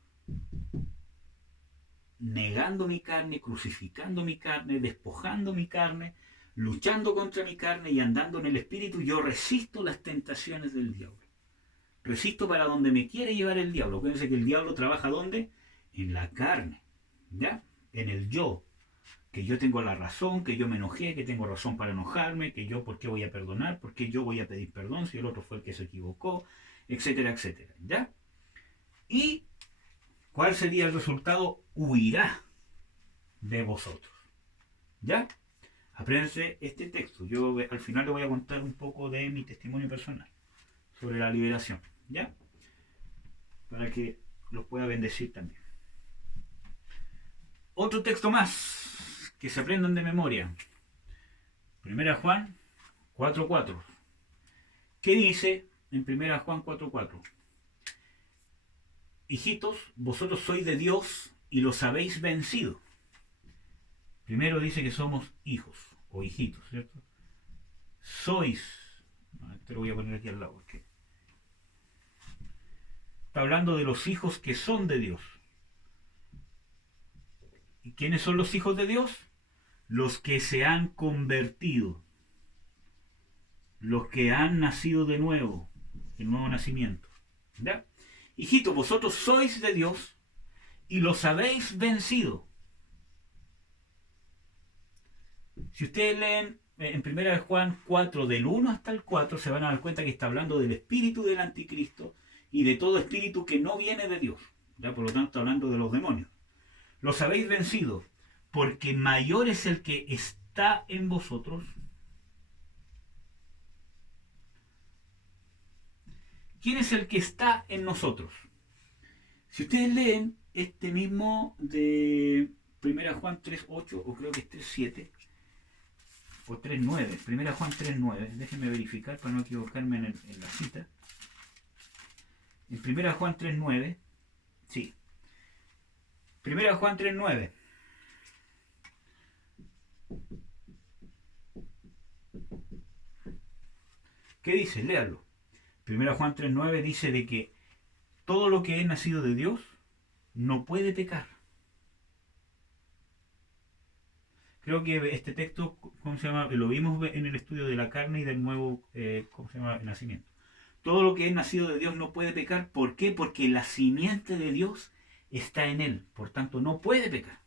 Negando mi carne, crucificando mi carne, despojando mi carne, luchando contra mi carne y andando en el espíritu. Yo resisto las tentaciones del diablo. Resisto para donde me quiere llevar el diablo. Acuérdense que el diablo trabaja ¿dónde? En la carne, ¿ya? En el yo. Que yo tengo la razón, que yo me enojé, que tengo razón para enojarme, que yo por qué voy a perdonar, por qué yo voy a pedir perdón si el otro fue el que se equivocó, etcétera, etcétera. ¿Ya? ¿Y cuál sería el resultado? Huirá de vosotros. ¿Ya? Apréndanse este texto. Yo al final le voy a contar un poco de mi testimonio personal sobre la liberación. ¿Ya? Para que los pueda bendecir también. Otro texto más que se aprendan de memoria. 1 Juan 4:4. ¿Qué dice en 1 Juan 4:4? Hijitos, vosotros sois de Dios y los habéis vencido. Primero dice que somos hijos o hijitos, ¿cierto? Sois, te lo voy a poner aquí al lado, porque está hablando de los hijos que son de Dios. ¿Y quiénes son los hijos de Dios? Los que se han convertido, los que han nacido de nuevo, el nuevo nacimiento. ¿Ya? Hijitos, vosotros sois de Dios y los habéis vencido. Si ustedes leen en 1 Juan 4, del 1 hasta el 4, se van a dar cuenta que está hablando del espíritu del anticristo y de todo espíritu que no viene de Dios. ¿Ya? Por lo tanto, está hablando de los demonios. Los habéis vencido, porque mayor es el que está en vosotros. ¿Quién es el que está en nosotros? Si ustedes leen este mismo de 1 Juan 3.8, o creo que es 3.7, o 3.9, 1 Juan 3.9, déjenme verificar para no equivocarme en la cita. En 1 Juan 3.9, sí. 1 Juan 3.9. ¿Qué dice? Léalo. 1 Juan 3.9 dice de que todo lo que es nacido de Dios no puede pecar. Creo que este texto, ¿cómo se llama? Lo vimos en el estudio de la carne y del nuevo, ¿cómo se llama? El nacimiento. Todo lo que es nacido de Dios no puede pecar. ¿Por qué? Porque la simiente de Dios está en él. Por tanto, no puede pecar.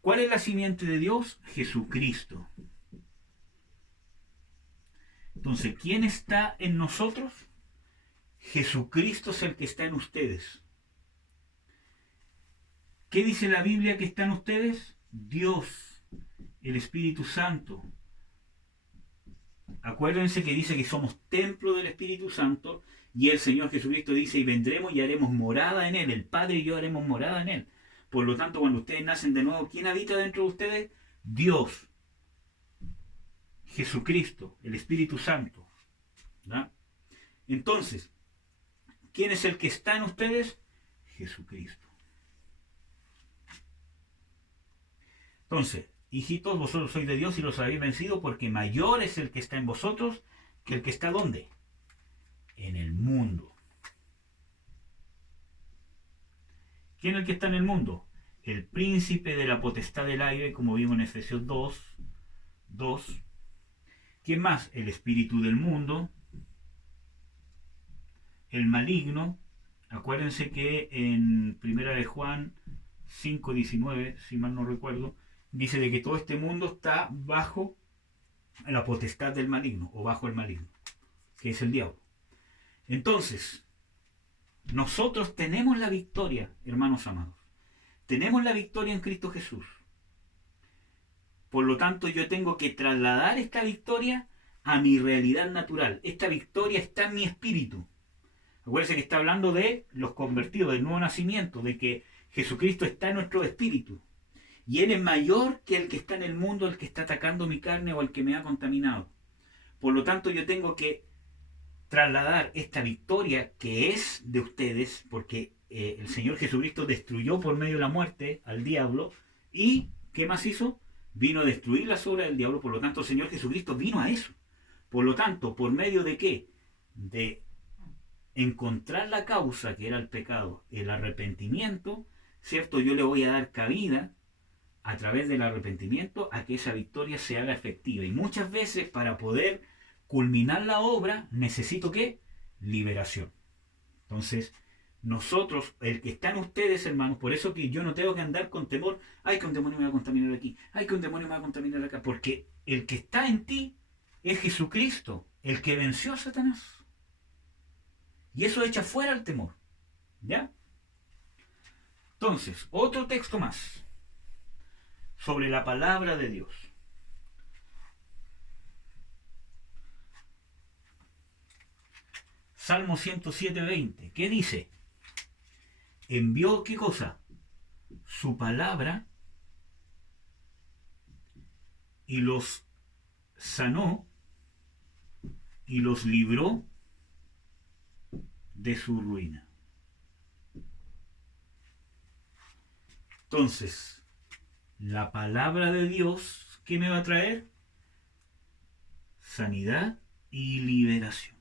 ¿Cuál es la simiente de Dios? Jesucristo. Entonces, ¿quién está en nosotros? Jesucristo es el que está en ustedes. ¿Qué dice la Biblia que está en ustedes? Dios, el Espíritu Santo. Acuérdense que dice que somos templo del Espíritu Santo y el Señor Jesucristo dice, y vendremos y haremos morada en Él. El Padre y yo haremos morada en Él. Por lo tanto, cuando ustedes nacen de nuevo, ¿quién habita dentro de ustedes? Dios, Jesucristo, el Espíritu Santo. ¿Da? Entonces, ¿quién es el que está en ustedes? Jesucristo. Entonces, hijitos, vosotros sois de Dios y los habéis vencido, porque mayor es el que está en vosotros que el que está ¿dónde? En el mundo. ¿Quién es el que está en el mundo? El príncipe de la potestad del aire, como vimos en Efesios 2. ¿Quién más? El espíritu del mundo, el maligno. Acuérdense que en 1 Juan 5:19, si mal no recuerdo, dice de que todo este mundo está bajo la potestad del maligno, o bajo el maligno, que es el diablo. Entonces, nosotros tenemos la victoria, hermanos amados. Tenemos la victoria en Cristo Jesús. Por lo tanto, yo tengo que trasladar esta victoria a mi realidad natural. Esta victoria está en mi espíritu. Acuérdense que está hablando de los convertidos, del nuevo nacimiento, de que Jesucristo está en nuestro espíritu. Y Él es mayor que el que está en el mundo, el que está atacando mi carne o el que me ha contaminado. Por lo tanto, yo tengo que trasladar esta victoria que es de ustedes, porque el Señor Jesucristo destruyó por medio de la muerte al diablo. ¿Y qué más hizo? Vino a destruir las obras del diablo. Por lo tanto, el Señor Jesucristo vino a eso. Por lo tanto, ¿por medio de qué? De encontrar la causa, que era el pecado, el arrepentimiento, ¿cierto? Yo le voy a dar cabida a través del arrepentimiento a que esa victoria se haga efectiva. Y muchas veces, para poder culminar la obra, necesito ¿qué? Liberación. Entonces, nosotros, el que está en ustedes, hermanos, por eso que yo no tengo que andar con temor, ay, que un demonio me va a contaminar aquí, ay, que un demonio me va a contaminar acá, porque el que está en ti es Jesucristo, el que venció a Satanás. Y eso echa fuera el temor. ¿Ya? Entonces, otro texto más sobre la palabra de Dios. Salmo 107:20. ¿Qué dice? Envió, ¿qué cosa? Su palabra y los sanó y los libró de su ruina. Entonces, la palabra de Dios, ¿qué me va a traer? Sanidad y liberación.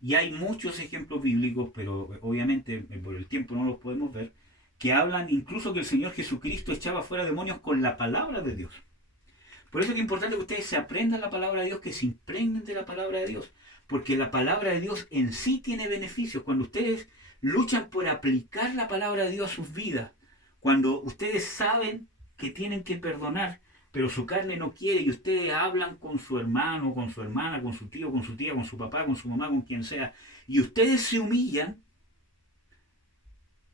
Y hay muchos ejemplos bíblicos, pero obviamente por el tiempo no los podemos ver, que hablan incluso que el Señor Jesucristo echaba fuera demonios con la palabra de Dios. Por eso es importante que ustedes se aprendan la palabra de Dios, que se impregnen de la palabra de Dios, porque la palabra de Dios en sí tiene beneficios. Cuando ustedes luchan por aplicar la palabra de Dios a sus vidas, cuando ustedes saben que tienen que perdonar, pero su carne no quiere, y ustedes hablan con su hermano, con su hermana, con su tío, con su tía, con su papá, con su mamá, con quien sea, y ustedes se humillan,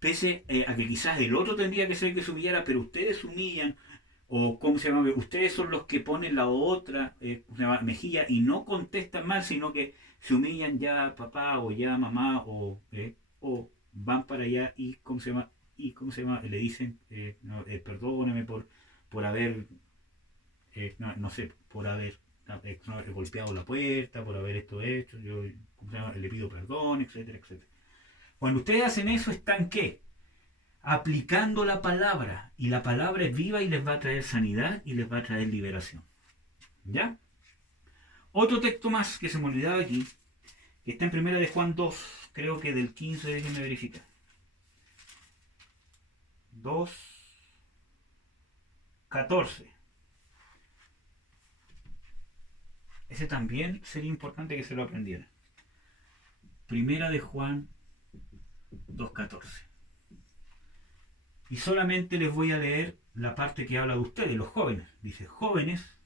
pese a que quizás el otro tendría que ser el que se humillara, pero ustedes se humillan, o ¿cómo se llama? Ustedes son los que ponen la otra mejilla y no contestan mal, sino que se humillan ya papá o ya mamá o van para allá y ¿cómo se llama? Y ¿cómo se llama? Le dicen, no, perdóneme por haber, no sé, por haber no, golpeado la puerta, por haber esto hecho, yo ¿cómo se llama? Le pido perdón, etcétera, etcétera. Cuando ustedes hacen eso, ¿están qué? Aplicando la palabra, y la palabra es viva y les va a traer sanidad y les va a traer liberación. ¿Ya? Otro texto más que se me olvidaba aquí, que está en primera de Juan 2, creo que del 15, déjenme verificar. 2, 14. Ese también sería importante que se lo aprendieran. Primera de Juan 2:14. Y solamente les voy a leer la parte que habla de ustedes, los jóvenes. Dice, jóvenes,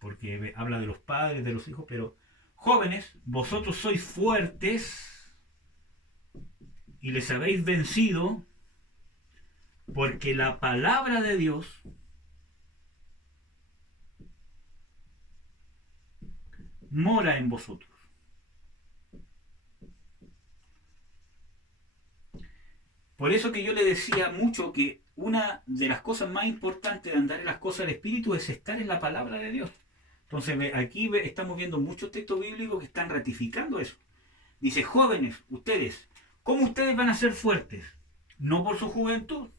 porque habla de los padres, de los hijos, pero jóvenes, vosotros sois fuertes y les habéis vencido, porque la palabra de Dios mora en vosotros. Por eso que yo le decía mucho que una de las cosas más importantes de andar en las cosas del Espíritu es estar en la palabra de Dios. Entonces aquí estamos viendo muchos textos bíblicos que están ratificando eso. Dice, jóvenes, ustedes, ¿cómo ustedes van a ser fuertes? No por su juventud.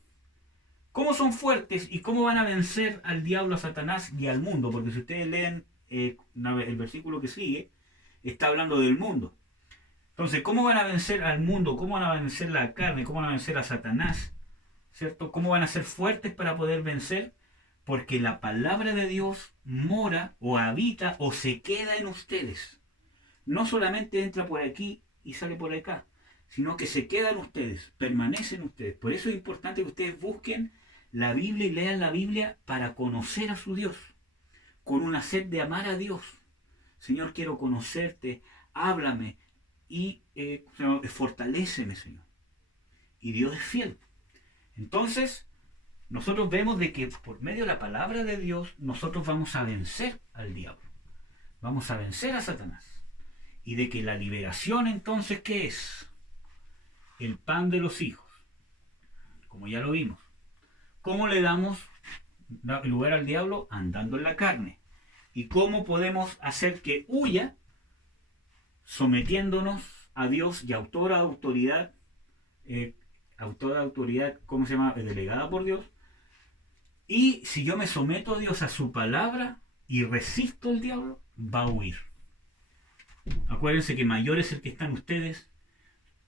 ¿Cómo son fuertes y cómo van a vencer al diablo, a Satanás y al mundo? Porque si ustedes leen el versículo que sigue, está hablando del mundo. Entonces, ¿cómo van a vencer al mundo? ¿Cómo van a vencer la carne? ¿Cómo van a vencer a Satanás? ¿Cierto? ¿Cómo van a ser fuertes para poder vencer? Porque la palabra de Dios mora o habita o se queda en ustedes. No solamente entra por aquí y sale por acá, sino que se queda en ustedes, permanece en ustedes. Por eso es importante que ustedes busquen la Biblia y lean la Biblia para conocer a su Dios, con una sed de amar a Dios. Señor, quiero conocerte, háblame y fortaléceme, Señor. Y Dios es fiel. Entonces, nosotros vemos de que por medio de la palabra de Dios, nosotros vamos a vencer al diablo. Vamos a vencer a Satanás. Y de que la liberación entonces, ¿qué es? El pan de los hijos. Como ya lo vimos. ¿Cómo le damos lugar al diablo? Andando en la carne. ¿Y cómo podemos hacer que huya? Sometiéndonos a Dios y a toda autoridad, ¿cómo se llama? Delegada por Dios. Y si yo me someto a Dios, a su palabra, y resisto al diablo, va a huir. Acuérdense que mayor es el que está en ustedes,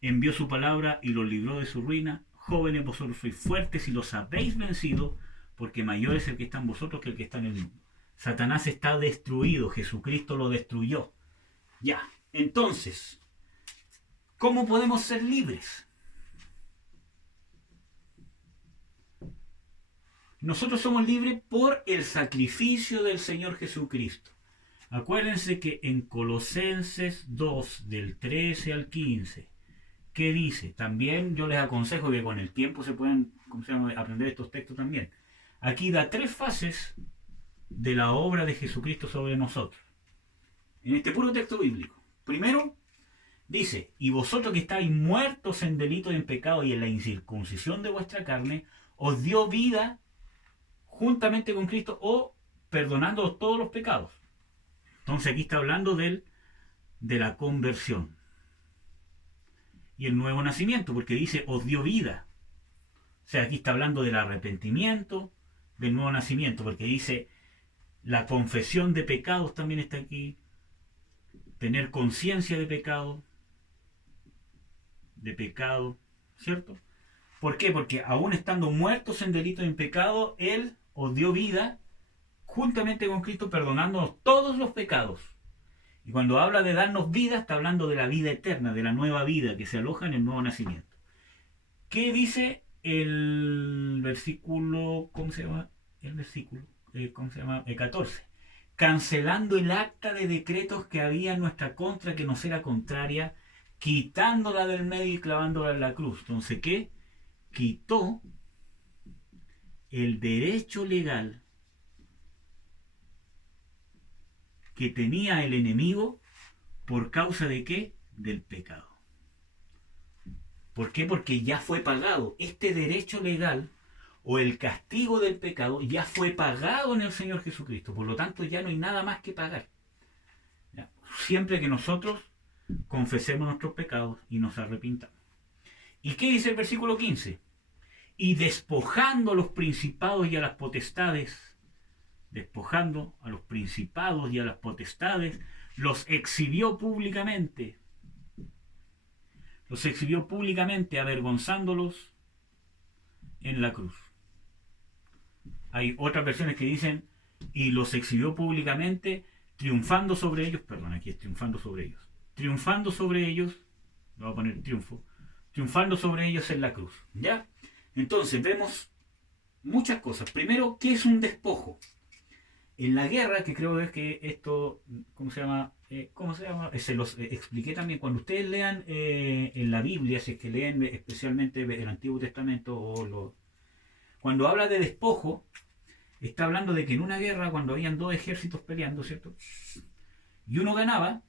envió su palabra y los libró de su ruina. Jóvenes, vosotros sois fuertes y los habéis vencido, porque mayor es el que está en vosotros que el que está en el mundo. Satanás está destruido, Jesucristo lo destruyó. Ya, entonces, ¿cómo podemos ser libres? Nosotros somos libres por el sacrificio del Señor Jesucristo. Acuérdense que en Colosenses 2, del 13 al 15, ¿qué dice? También yo les aconsejo que con el tiempo se puedan aprender estos textos también. Aquí da 3 fases de la obra de Jesucristo sobre nosotros. En este puro texto bíblico. Primero, dice, y vosotros que estáis muertos en delito y en pecado y en la incircuncisión de vuestra carne, os dio vida juntamente con Cristo o perdonando todos los pecados. Entonces aquí está hablando de la conversión. y el nuevo nacimiento, porque dice, os dio vida. O sea, aquí está hablando del arrepentimiento, del nuevo nacimiento, porque dice, la confesión de pecados también está aquí, tener conciencia de pecado, ¿cierto? ¿Por qué? Porque aún estando muertos en delitos y en pecado, Él os dio vida juntamente con Cristo, perdonándonos todos los pecados. Y cuando habla de darnos vida, está hablando de la vida eterna, de la nueva vida que se aloja en el nuevo nacimiento. ¿Qué dice el versículo, ¿cómo se llama? El versículo, ¿cómo se llama? El 14. Cancelando el acta de decretos que había en nuestra contra, que nos era contraria, quitándola del medio y clavándola en la cruz. Entonces, ¿qué? Quitó el derecho legal que tenía el enemigo, ¿por causa de qué? Del pecado. ¿Por qué? Porque ya fue pagado. Este derecho legal o el castigo del pecado ya fue pagado en el Señor Jesucristo. Por lo tanto, ya no hay nada más que pagar. ¿Ya? Siempre que nosotros confesemos nuestros pecados y nos arrepintamos. ¿Y qué dice el versículo 15? Y despojando a los principados y a las potestades, despojando a los principados y a las potestades, los exhibió públicamente. Los exhibió públicamente, avergonzándolos en la cruz. Hay otras versiones que dicen, y los exhibió públicamente, triunfando sobre ellos, perdón, aquí es triunfando sobre ellos, le voy a poner triunfando sobre ellos en la cruz. ¿Ya? Entonces vemos muchas cosas. Primero, ¿qué es un despojo? En la guerra, que creo es que esto, ¿cómo se llama? Se los expliqué también. Cuando ustedes lean en la Biblia, si es que leen especialmente el Antiguo Testamento, cuando habla de despojo, está hablando de que en una guerra, cuando habían dos ejércitos peleando, ¿cierto? Y uno ganaba,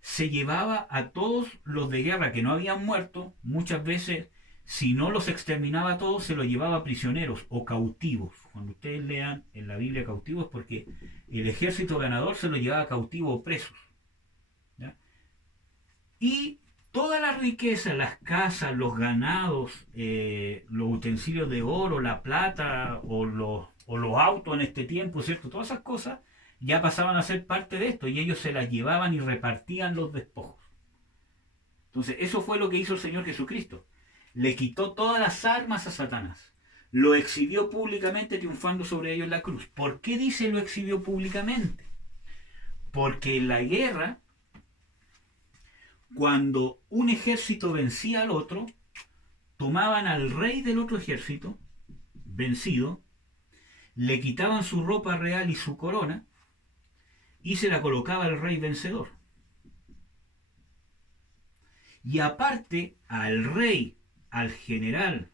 se llevaba a todos los de guerra que no habían muerto, muchas veces, si no los exterminaba a todos, se los llevaba prisioneros o cautivos. Cuando ustedes lean en la Biblia cautivos, porque el ejército ganador se los llevaba cautivos o presos. ¿Ya? Y toda la riqueza, las casas, los ganados, los utensilios de oro, la plata o los autos en este tiempo, ¿cierto? Todas esas cosas ya pasaban a ser parte de esto y ellos se las llevaban y repartían los despojos. Entonces, eso fue lo que hizo el Señor Jesucristo. Le quitó todas las armas a Satanás. Lo exhibió públicamente triunfando sobre ellos en la cruz. ¿Por qué dice lo exhibió públicamente? Porque en la guerra, cuando un ejército vencía al otro, tomaban al rey del otro ejército, vencido, le quitaban su ropa real y su corona, y se la colocaba al rey vencedor. Y aparte, al rey, al general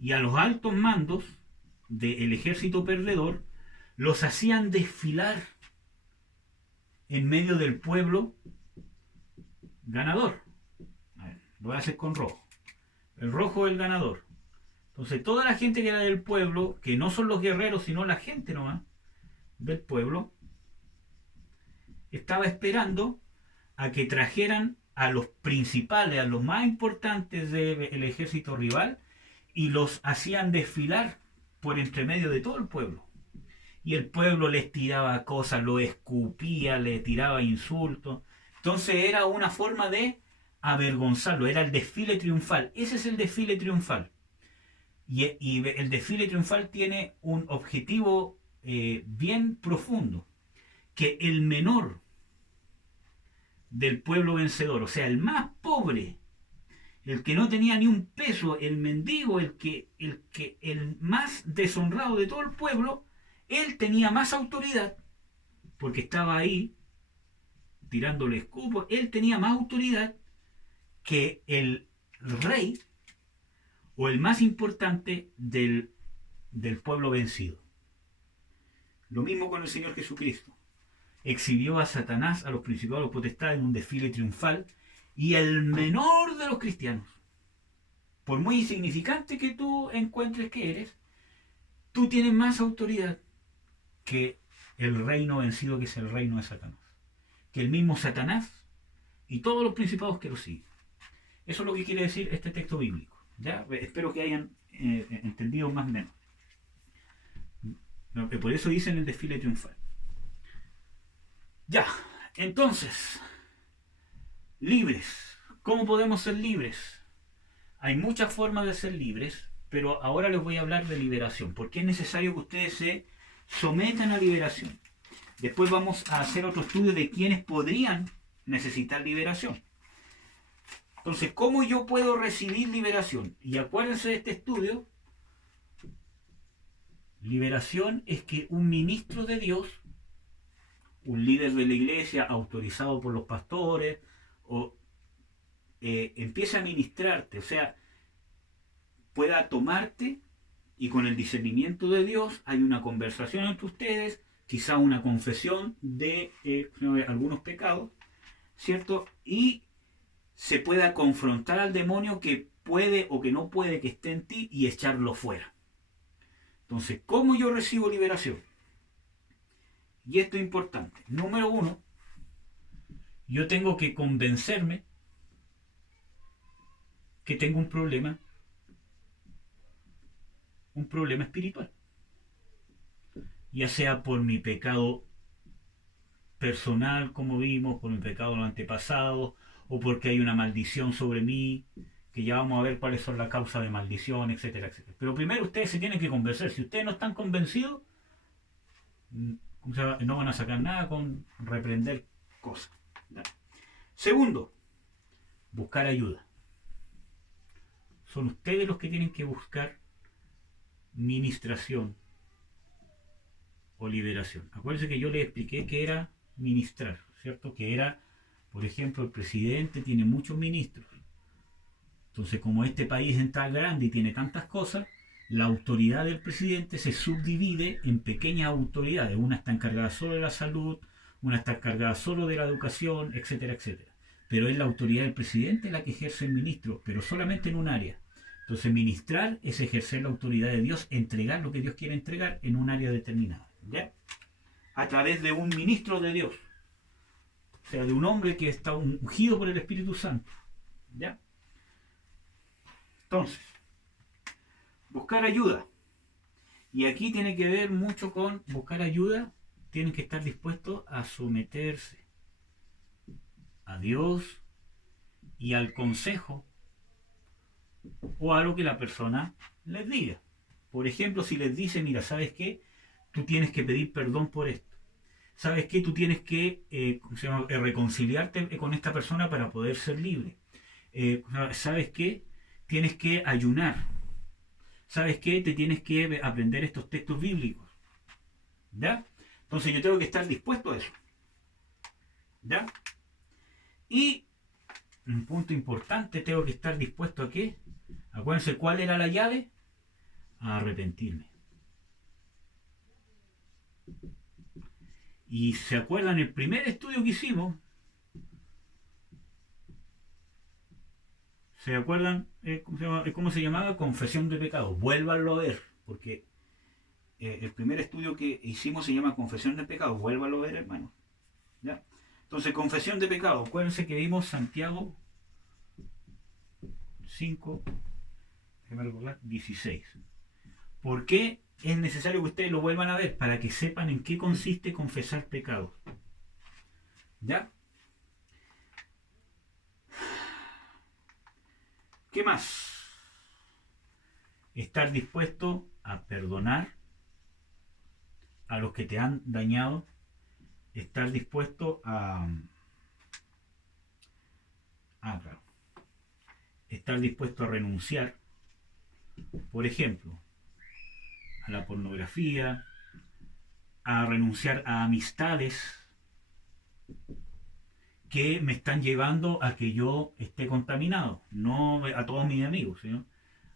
y a los altos mandos del ejército perdedor, los hacían desfilar en medio del pueblo ganador. A ver, lo voy a hacer con rojo. El rojo es el ganador. Entonces toda la gente que era del pueblo, que no son los guerreros, sino la gente nomás del pueblo, estaba esperando a que trajeran a los principales, a los más importantes del ejército rival, y los hacían desfilar por entre medio de todo el pueblo. Y el pueblo les tiraba cosas, lo escupía, le tiraba insultos. Entonces era una forma de avergonzarlo, era el desfile triunfal. Ese es el desfile triunfal. Y el desfile triunfal tiene un objetivo bien profundo, que el menor del pueblo vencedor, o sea, el más pobre, el que no tenía ni un peso, el mendigo, el más deshonrado de todo el pueblo, él tenía más autoridad, porque estaba ahí tirándole escupos, él tenía más autoridad que el rey o el más importante del pueblo vencido. Lo mismo con el Señor Jesucristo. Exhibió a Satanás, a los principados, a los potestades en un desfile triunfal, y el menor de los cristianos, por muy insignificante que tú encuentres que eres, tú tienes más autoridad que el reino vencido, que es el reino de Satanás, que el mismo Satanás y todos los principados que lo siguen. Eso es lo que quiere decir este texto bíblico. ¿Ya? Espero que hayan entendido más o menos. Por eso dicen el desfile triunfal. Ya, entonces, libres. ¿Cómo podemos ser libres? Hay muchas formas de ser libres, pero ahora les voy a hablar de liberación, porque es necesario que ustedes se sometan a liberación. Después vamos a hacer otro estudio de quienes podrían necesitar liberación. Entonces, ¿cómo yo puedo recibir liberación? Y acuérdense de este estudio. Liberación es que un ministro de Dios, un líder de la iglesia autorizado por los pastores, o empiece a ministrarte, o sea, pueda tomarte y con el discernimiento de Dios hay una conversación entre ustedes, quizá una confesión de algunos pecados, ¿cierto? Y se pueda confrontar al demonio que puede o que no puede que esté en ti y echarlo fuera. Entonces, ¿cómo yo recibo liberación? Y esto es importante. Número uno, yo tengo que convencerme que tengo un problema espiritual. Ya sea por mi pecado personal, como vimos, por mi pecado de los antepasados, o porque hay una maldición sobre mí, que ya vamos a ver cuáles son las causas de maldición, etcétera, etcétera. Pero primero ustedes se tienen que convencer. Si ustedes no están convencidos, no van a sacar nada con reprender cosas. ¿Ya? Segundo, buscar ayuda. Son ustedes los que tienen que buscar ministración o liberación. Acuérdense que yo les expliqué que era ministrar, ¿cierto? Que era, por ejemplo, el presidente tiene muchos ministros. Entonces, como este país es tan grande y tiene tantas cosas, la autoridad del presidente se subdivide en pequeñas autoridades. Una está encargada solo de la salud, una está encargada solo de la educación, etcétera, etcétera. Pero es la autoridad del presidente la que ejerce el ministro, pero solamente en un área. Entonces, ministrar es ejercer la autoridad de Dios, entregar lo que Dios quiere entregar en un área determinada. ¿Ya? A través de un ministro de Dios. O sea, de un hombre que está ungido por el Espíritu Santo. ¿Ya? Entonces, buscar ayuda. Y aquí tiene que ver mucho con buscar ayuda. Tienen que estar dispuestos a someterse a Dios y al consejo o a lo que la persona les diga. Por ejemplo, si les dice, mira, ¿sabes qué? Tú tienes que pedir perdón por esto. ¿Sabes qué? Tú tienes que reconciliarte con esta persona para poder ser libre. ¿Sabes qué? Tienes que ayunar. ¿Sabes qué? Te tienes que aprender estos textos bíblicos. ¿Ya? Entonces yo tengo que estar dispuesto a eso. ¿Ya? Y un punto importante, tengo que estar dispuesto a qué. Acuérdense cuál era la llave. A arrepentirme. Y se acuerdan el primer estudio que hicimos. ¿Se acuerdan cómo se llamaba? Confesión de pecados. Vuélvanlo a ver, porque el primer estudio que hicimos se llama Confesión de pecados. Vuélvanlo a ver, hermano. ¿Ya? Entonces, confesión de pecados. Acuérdense que vimos Santiago 5, 16. ¿Por qué es necesario que ustedes lo vuelvan a ver? Para que sepan en qué consiste confesar pecados. ¿Ya? ¿Qué más? Estar dispuesto a perdonar a los que te han dañado. Estar dispuesto a... claro. Estar dispuesto a renunciar. Por ejemplo, a la pornografía, a renunciar a amistades que me están llevando a que yo esté contaminado, no a todos mis amigos, sino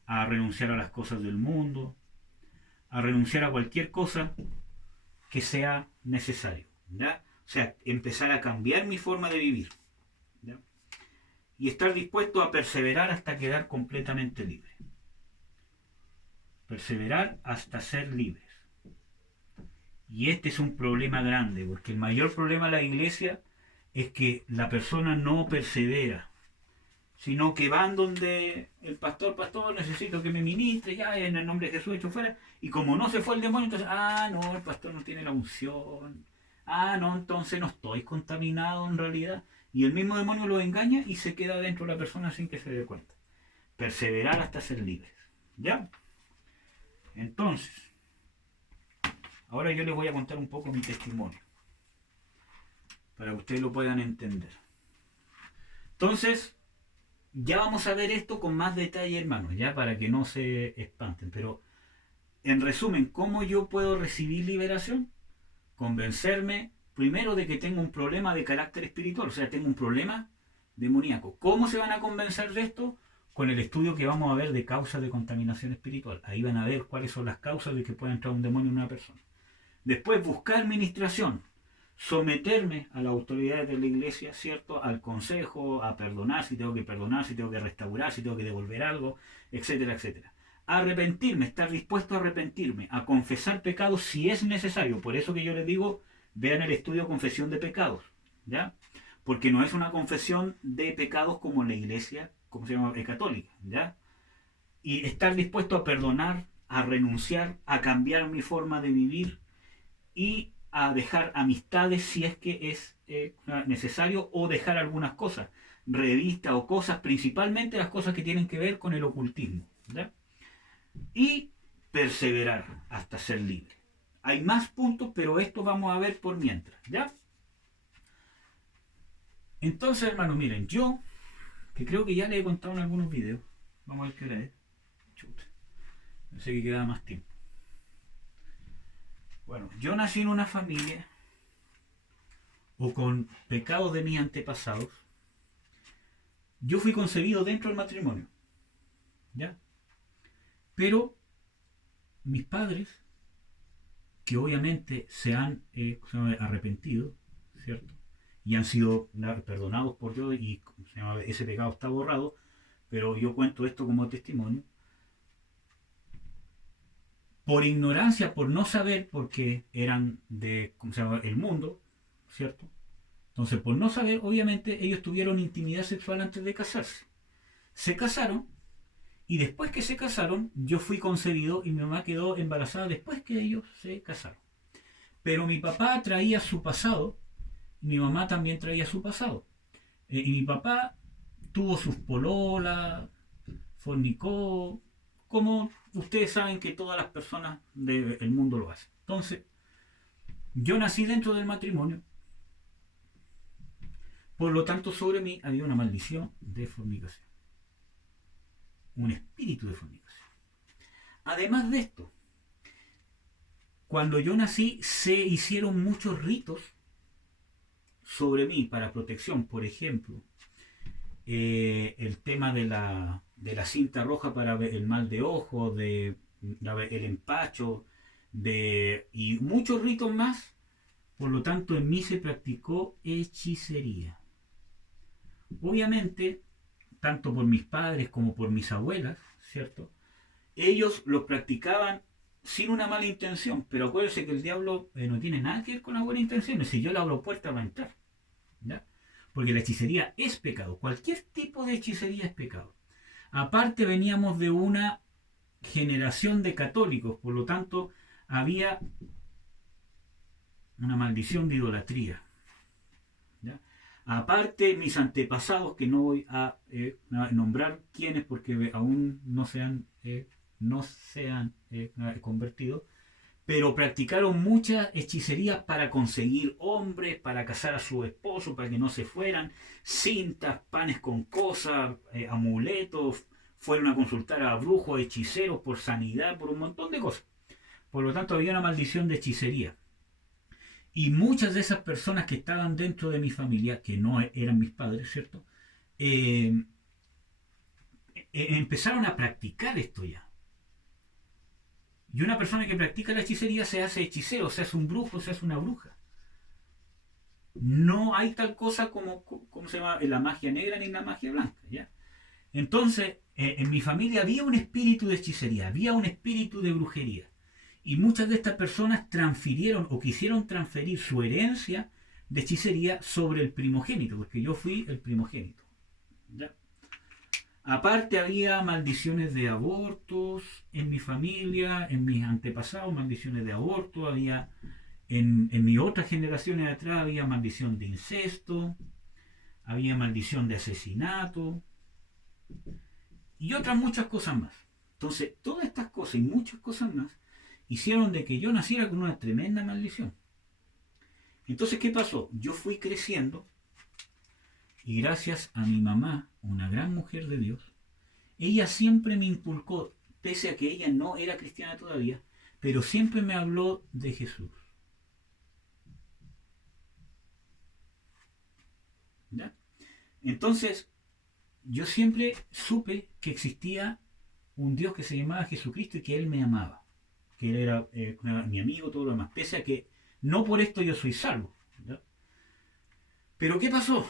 a renunciar a las cosas del mundo, a renunciar a cualquier cosa que sea necesario, ¿ya? O sea, empezar a cambiar mi forma de vivir, ¿ya? Y estar dispuesto a perseverar hasta quedar completamente libre. Perseverar hasta ser libres. Y este es un problema grande, porque el mayor problema de la iglesia es que la persona no persevera. sino que van donde el pastor, pastor, necesito que me ministre, ya en el nombre de Jesús hecho fuera, y como no se fue el demonio, entonces, no, el pastor no tiene la unción, no, entonces no estoy contaminado en realidad, y el mismo demonio lo engaña y se queda dentro de la persona sin que se dé cuenta. Perseverar hasta ser libres, ¿ya? Entonces, ahora yo les voy a contar un poco mi testimonio, para que ustedes lo puedan entender. Entonces, ya vamos a ver esto con más detalle, hermanos, ya para que no se espanten. Pero, en resumen, ¿cómo yo puedo recibir liberación? Convencerme, primero, de que tengo un problema de carácter espiritual, o sea, tengo un problema demoníaco. ¿Cómo se van a convencer de esto? Con el estudio que vamos a ver de causas de contaminación espiritual. Ahí van a ver cuáles son las causas de que pueda entrar un demonio en una persona. Después, buscar administración. Someterme a las autoridades de la iglesia, ¿cierto? Al consejo, a perdonar, si tengo que restaurar, si tengo que devolver algo, etcétera, etcétera. Arrepentirme, estar dispuesto a arrepentirme, a confesar pecados si es necesario. Por eso que yo les digo, vean el estudio Confesión de Pecados, ¿ya? Porque no es una confesión de pecados como en la iglesia, como se llama, católica, ¿ya? Y estar dispuesto a perdonar, a renunciar, a cambiar mi forma de vivir y a dejar amistades si es que es necesario, o dejar algunas cosas, revistas o cosas, principalmente las cosas que tienen que ver con el ocultismo, ¿ya? Y perseverar hasta ser libre. Hay más puntos, pero esto vamos a ver por mientras, ¿ya? Entonces, hermanos, miren, yo, que creo que ya les he contado en algunos videos, vamos a ver qué hora es. Chuta, pensé que quedaba más tiempo. Bueno, yo nací en una familia o con pecados de mis antepasados. Yo fui concebido dentro del matrimonio, ¿ya? Pero mis padres, que obviamente se han arrepentido, ¿cierto? Y han sido perdonados por Dios y ese pecado está borrado, pero yo cuento esto como testimonio. Por ignorancia, por no saber, porque eran de, el mundo, ¿cierto? Entonces, por no saber, obviamente, ellos tuvieron intimidad sexual antes de casarse. Se casaron, y después que se casaron, yo fui concebido y mi mamá quedó embarazada después que ellos se casaron. Pero mi papá traía su pasado, y mi mamá también traía su pasado. Y mi papá tuvo sus pololas, fornicó, como ustedes saben que todas las personas del mundo lo hacen. Entonces, yo nací dentro del matrimonio, por lo tanto sobre mí había una maldición de fornicación, un espíritu de fornicación. Además de esto, cuando yo nací se hicieron muchos ritos sobre mí para protección. Por ejemplo, el tema de la cinta roja para el mal de ojo, el empacho, y muchos ritos más. Por lo tanto, en mí se practicó hechicería. Obviamente, tanto por mis padres como por mis abuelas, ¿cierto? Ellos lo practicaban sin una mala intención, pero acuérdense que el diablo no tiene nada que ver con las buenas intenciones. Si yo le abro puerta va a entrar, ¿ya? Porque la hechicería es pecado, cualquier tipo de hechicería es pecado. Aparte veníamos de una generación de católicos, por lo tanto había una maldición de idolatría, ¿ya? Aparte mis antepasados, que no voy a nombrar quiénes porque aún no se han convertido, pero practicaron muchas hechicerías para conseguir hombres, para casar a su esposo, para que no se fueran, cintas, panes con cosas, amuletos, fueron a consultar a brujos, hechiceros, por sanidad, por un montón de cosas. Por lo tanto había una maldición de hechicería. Y muchas de esas personas que estaban dentro de mi familia, que no eran mis padres, ¿cierto? Empezaron a practicar esto ya. Y una persona que practica la hechicería se hace hechicero, se hace un brujo, se hace una bruja. No hay tal cosa como se llama la magia negra ni la magia blanca, ¿ya? Entonces, en mi familia había un espíritu de hechicería, había un espíritu de brujería. Y muchas de estas personas transfirieron o quisieron transferir su herencia de hechicería sobre el primogénito, porque yo fui el primogénito, ¿ya? Aparte había maldiciones de abortos en mi familia, en mis antepasados, maldiciones de aborto, había en mis otras generaciones de atrás había maldición de incesto, había maldición de asesinato y otras muchas cosas más. Entonces, todas estas cosas y muchas cosas más hicieron de que yo naciera con una tremenda maldición. Entonces, ¿qué pasó? Yo fui creciendo y gracias a mi mamá, una gran mujer de Dios, ella siempre me inculcó, pese a que ella no era cristiana todavía, pero siempre me habló de Jesús. ¿Ya? Entonces, yo siempre supe que existía un Dios que se llamaba Jesucristo y que Él me amaba, que Él era mi amigo, todo lo demás, pese a que no por esto yo soy salvo. ¿Ya? Pero ¿qué pasó?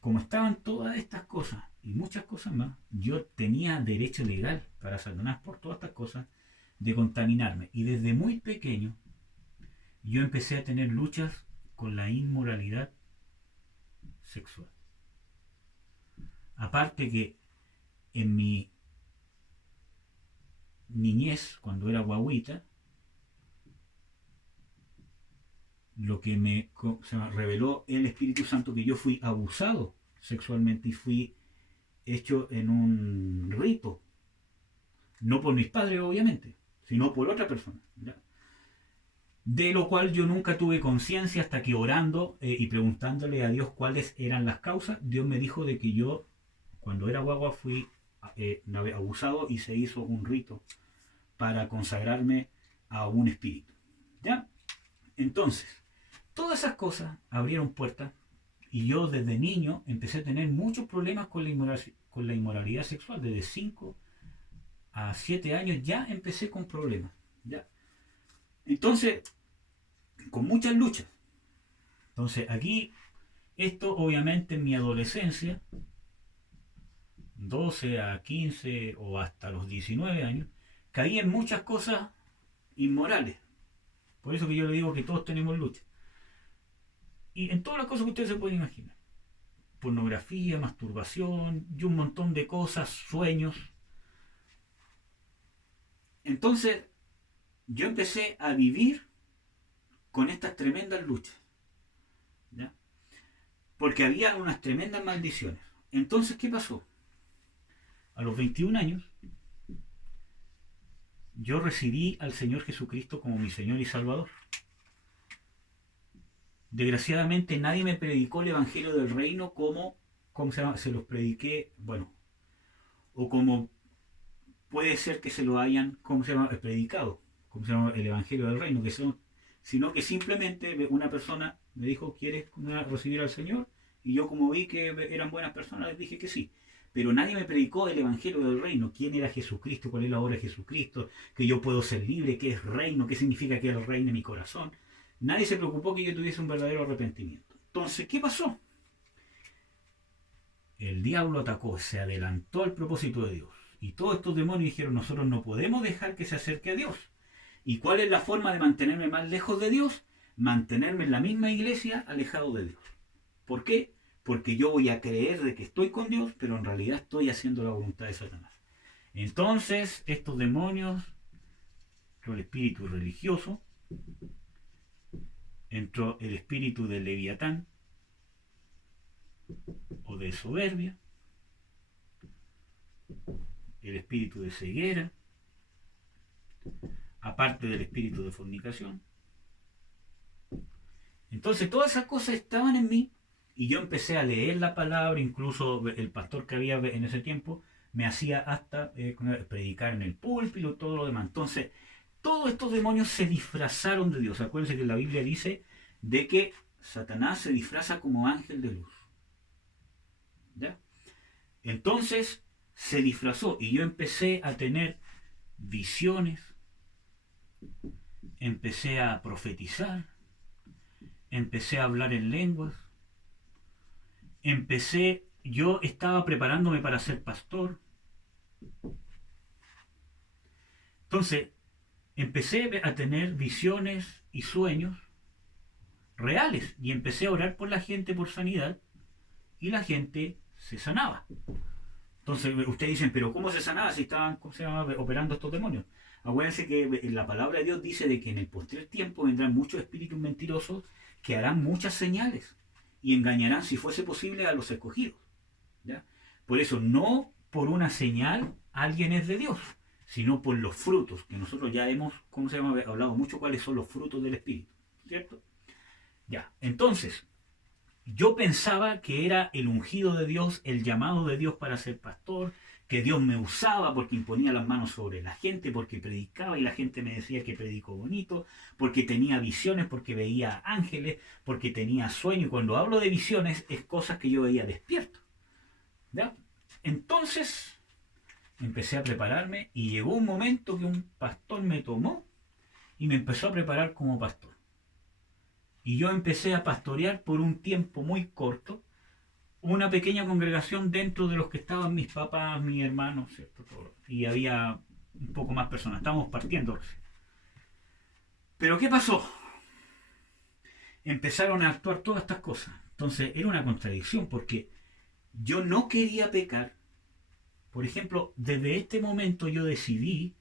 Como estaban todas estas cosas y muchas cosas más, yo tenía derecho legal para Satanás por todas estas cosas de contaminarme. Y desde muy pequeño yo empecé a tener luchas con la inmoralidad sexual. Aparte que en mi niñez, cuando era guaguita, lo que me reveló el Espíritu Santo que yo fui abusado sexualmente y fui hecho en un rito, no por mis padres obviamente, sino por otra persona, ¿ya? De lo cual yo nunca tuve conciencia hasta que orando y preguntándole a Dios cuáles eran las causas, Dios me dijo de que yo cuando era guagua fui abusado y se hizo un rito para consagrarme a un espíritu, ¿ya? Entonces, todas esas cosas abrieron puertas y yo desde niño empecé a tener muchos problemas con la inmoralidad sexual. Desde 5 a 7 años ya empecé con problemas. ¿Ya? Entonces, con muchas luchas. Entonces, aquí, esto obviamente en mi adolescencia, 12 a 15 o hasta los 19 años, caí en muchas cosas inmorales. Por eso que yo le digo que todos tenemos lucha. Y en todas las cosas que ustedes se pueden imaginar. Pornografía, masturbación y un montón de cosas, sueños. Entonces, yo empecé a vivir con estas tremendas luchas. ¿Ya? Porque había unas tremendas maldiciones. Entonces, ¿qué pasó? A los 21 años, yo recibí al Señor Jesucristo como mi Señor y Salvador. Desgraciadamente nadie me predicó el Evangelio del Reino como se los prediqué, bueno, o como puede ser que se lo hayan, predicado, como se llama el Evangelio del Reino, sino que simplemente una persona me dijo, ¿quieres recibir al Señor? Y yo como vi que eran buenas personas, les dije que sí. Pero nadie me predicó el Evangelio del Reino, quién era Jesucristo, cuál es la obra de Jesucristo, que yo puedo ser libre, qué es reino, qué significa que Él reine en mi corazón. Nadie se preocupó que yo tuviese un verdadero arrepentimiento. Entonces, ¿qué pasó? El diablo atacó, se adelantó al propósito de Dios. Y todos estos demonios dijeron, nosotros no podemos dejar que se acerque a Dios. ¿Y cuál es la forma de mantenerme más lejos de Dios? Mantenerme en la misma iglesia alejado de Dios. ¿Por qué? Porque yo voy a creer de que estoy con Dios, pero en realidad estoy haciendo la voluntad de Satanás. Entonces, estos demonios, el espíritu religioso, entró el espíritu del Leviatán o de soberbia, el espíritu de ceguera, aparte del espíritu de fornicación. Entonces todas esas cosas estaban en mí y yo empecé a leer la palabra, incluso el pastor que había en ese tiempo me hacía hasta predicar en el púlpito, todo lo demás. Entonces todos estos demonios se disfrazaron de Dios. Acuérdense que la Biblia dice de que Satanás se disfraza como ángel de luz. ¿Ya? Entonces se disfrazó y yo empecé a tener visiones, empecé a profetizar, empecé a hablar en lenguas, yo estaba preparándome para ser pastor. Entonces empecé a tener visiones y sueños reales y empecé a orar por la gente por sanidad y la gente se sanaba. Entonces ustedes dicen, pero ¿cómo se sanaba si estaban, ¿cómo se llama?, operando estos demonios? Acuérdense que la palabra de Dios dice de que en el postrer tiempo vendrán muchos espíritus mentirosos que harán muchas señales y engañarán, si fuese posible, a los escogidos. ¿Ya? Por eso, no por una señal alguien es de Dios, sino por los frutos, que nosotros ya hemos, ¿cómo se llama?, hablado mucho cuáles son los frutos del Espíritu. ¿Cierto? Ya, entonces, yo pensaba que era el ungido de Dios, el llamado de Dios para ser pastor, que Dios me usaba porque imponía las manos sobre la gente, porque predicaba y la gente me decía que predicó bonito, porque tenía visiones, porque veía ángeles, porque tenía sueños. Y cuando hablo de visiones es cosas que yo veía despierto. ¿Ya? Entonces empecé a prepararme y llegó un momento que un pastor me tomó y me empezó a preparar como pastor. Y yo empecé a pastorear por un tiempo muy corto una pequeña congregación dentro de los que estaban mis papás, mis hermanos, ¿cierto? Todo. Y había un poco más personas, estábamos partiendo. Pero ¿qué pasó? Empezaron a actuar todas estas cosas. Entonces era una contradicción porque yo no quería pecar. Por ejemplo, desde este momento yo decidí,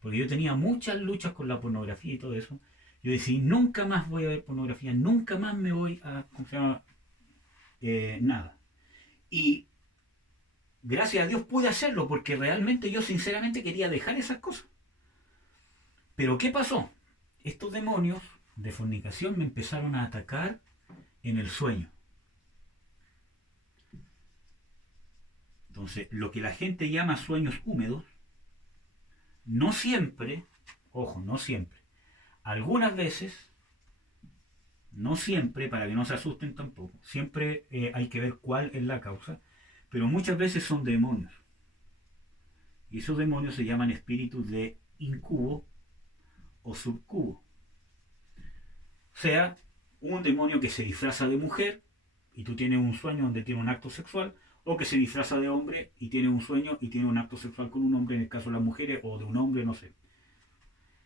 porque yo tenía muchas luchas con la pornografía y todo eso, yo decidí nunca más voy a ver pornografía, nunca más me voy a, ¿cómo se llama?, nada. Y gracias a Dios pude hacerlo porque realmente yo sinceramente quería dejar esas cosas. Pero ¿qué pasó? Estos demonios de fornicación me empezaron a atacar en el sueño. Entonces, lo que la gente llama sueños húmedos, no siempre, ojo, no siempre, algunas veces, no siempre, para que no se asusten tampoco, siempre hay que ver cuál es la causa, pero muchas veces son demonios. Y esos demonios se llaman espíritus de incubo o subcubo. O sea, un demonio que se disfraza de mujer y tú tienes un sueño donde tiene un acto sexual, o que se disfraza de hombre y tiene un sueño y tiene un acto sexual con un hombre, en el caso de las mujeres, o de un hombre, no sé.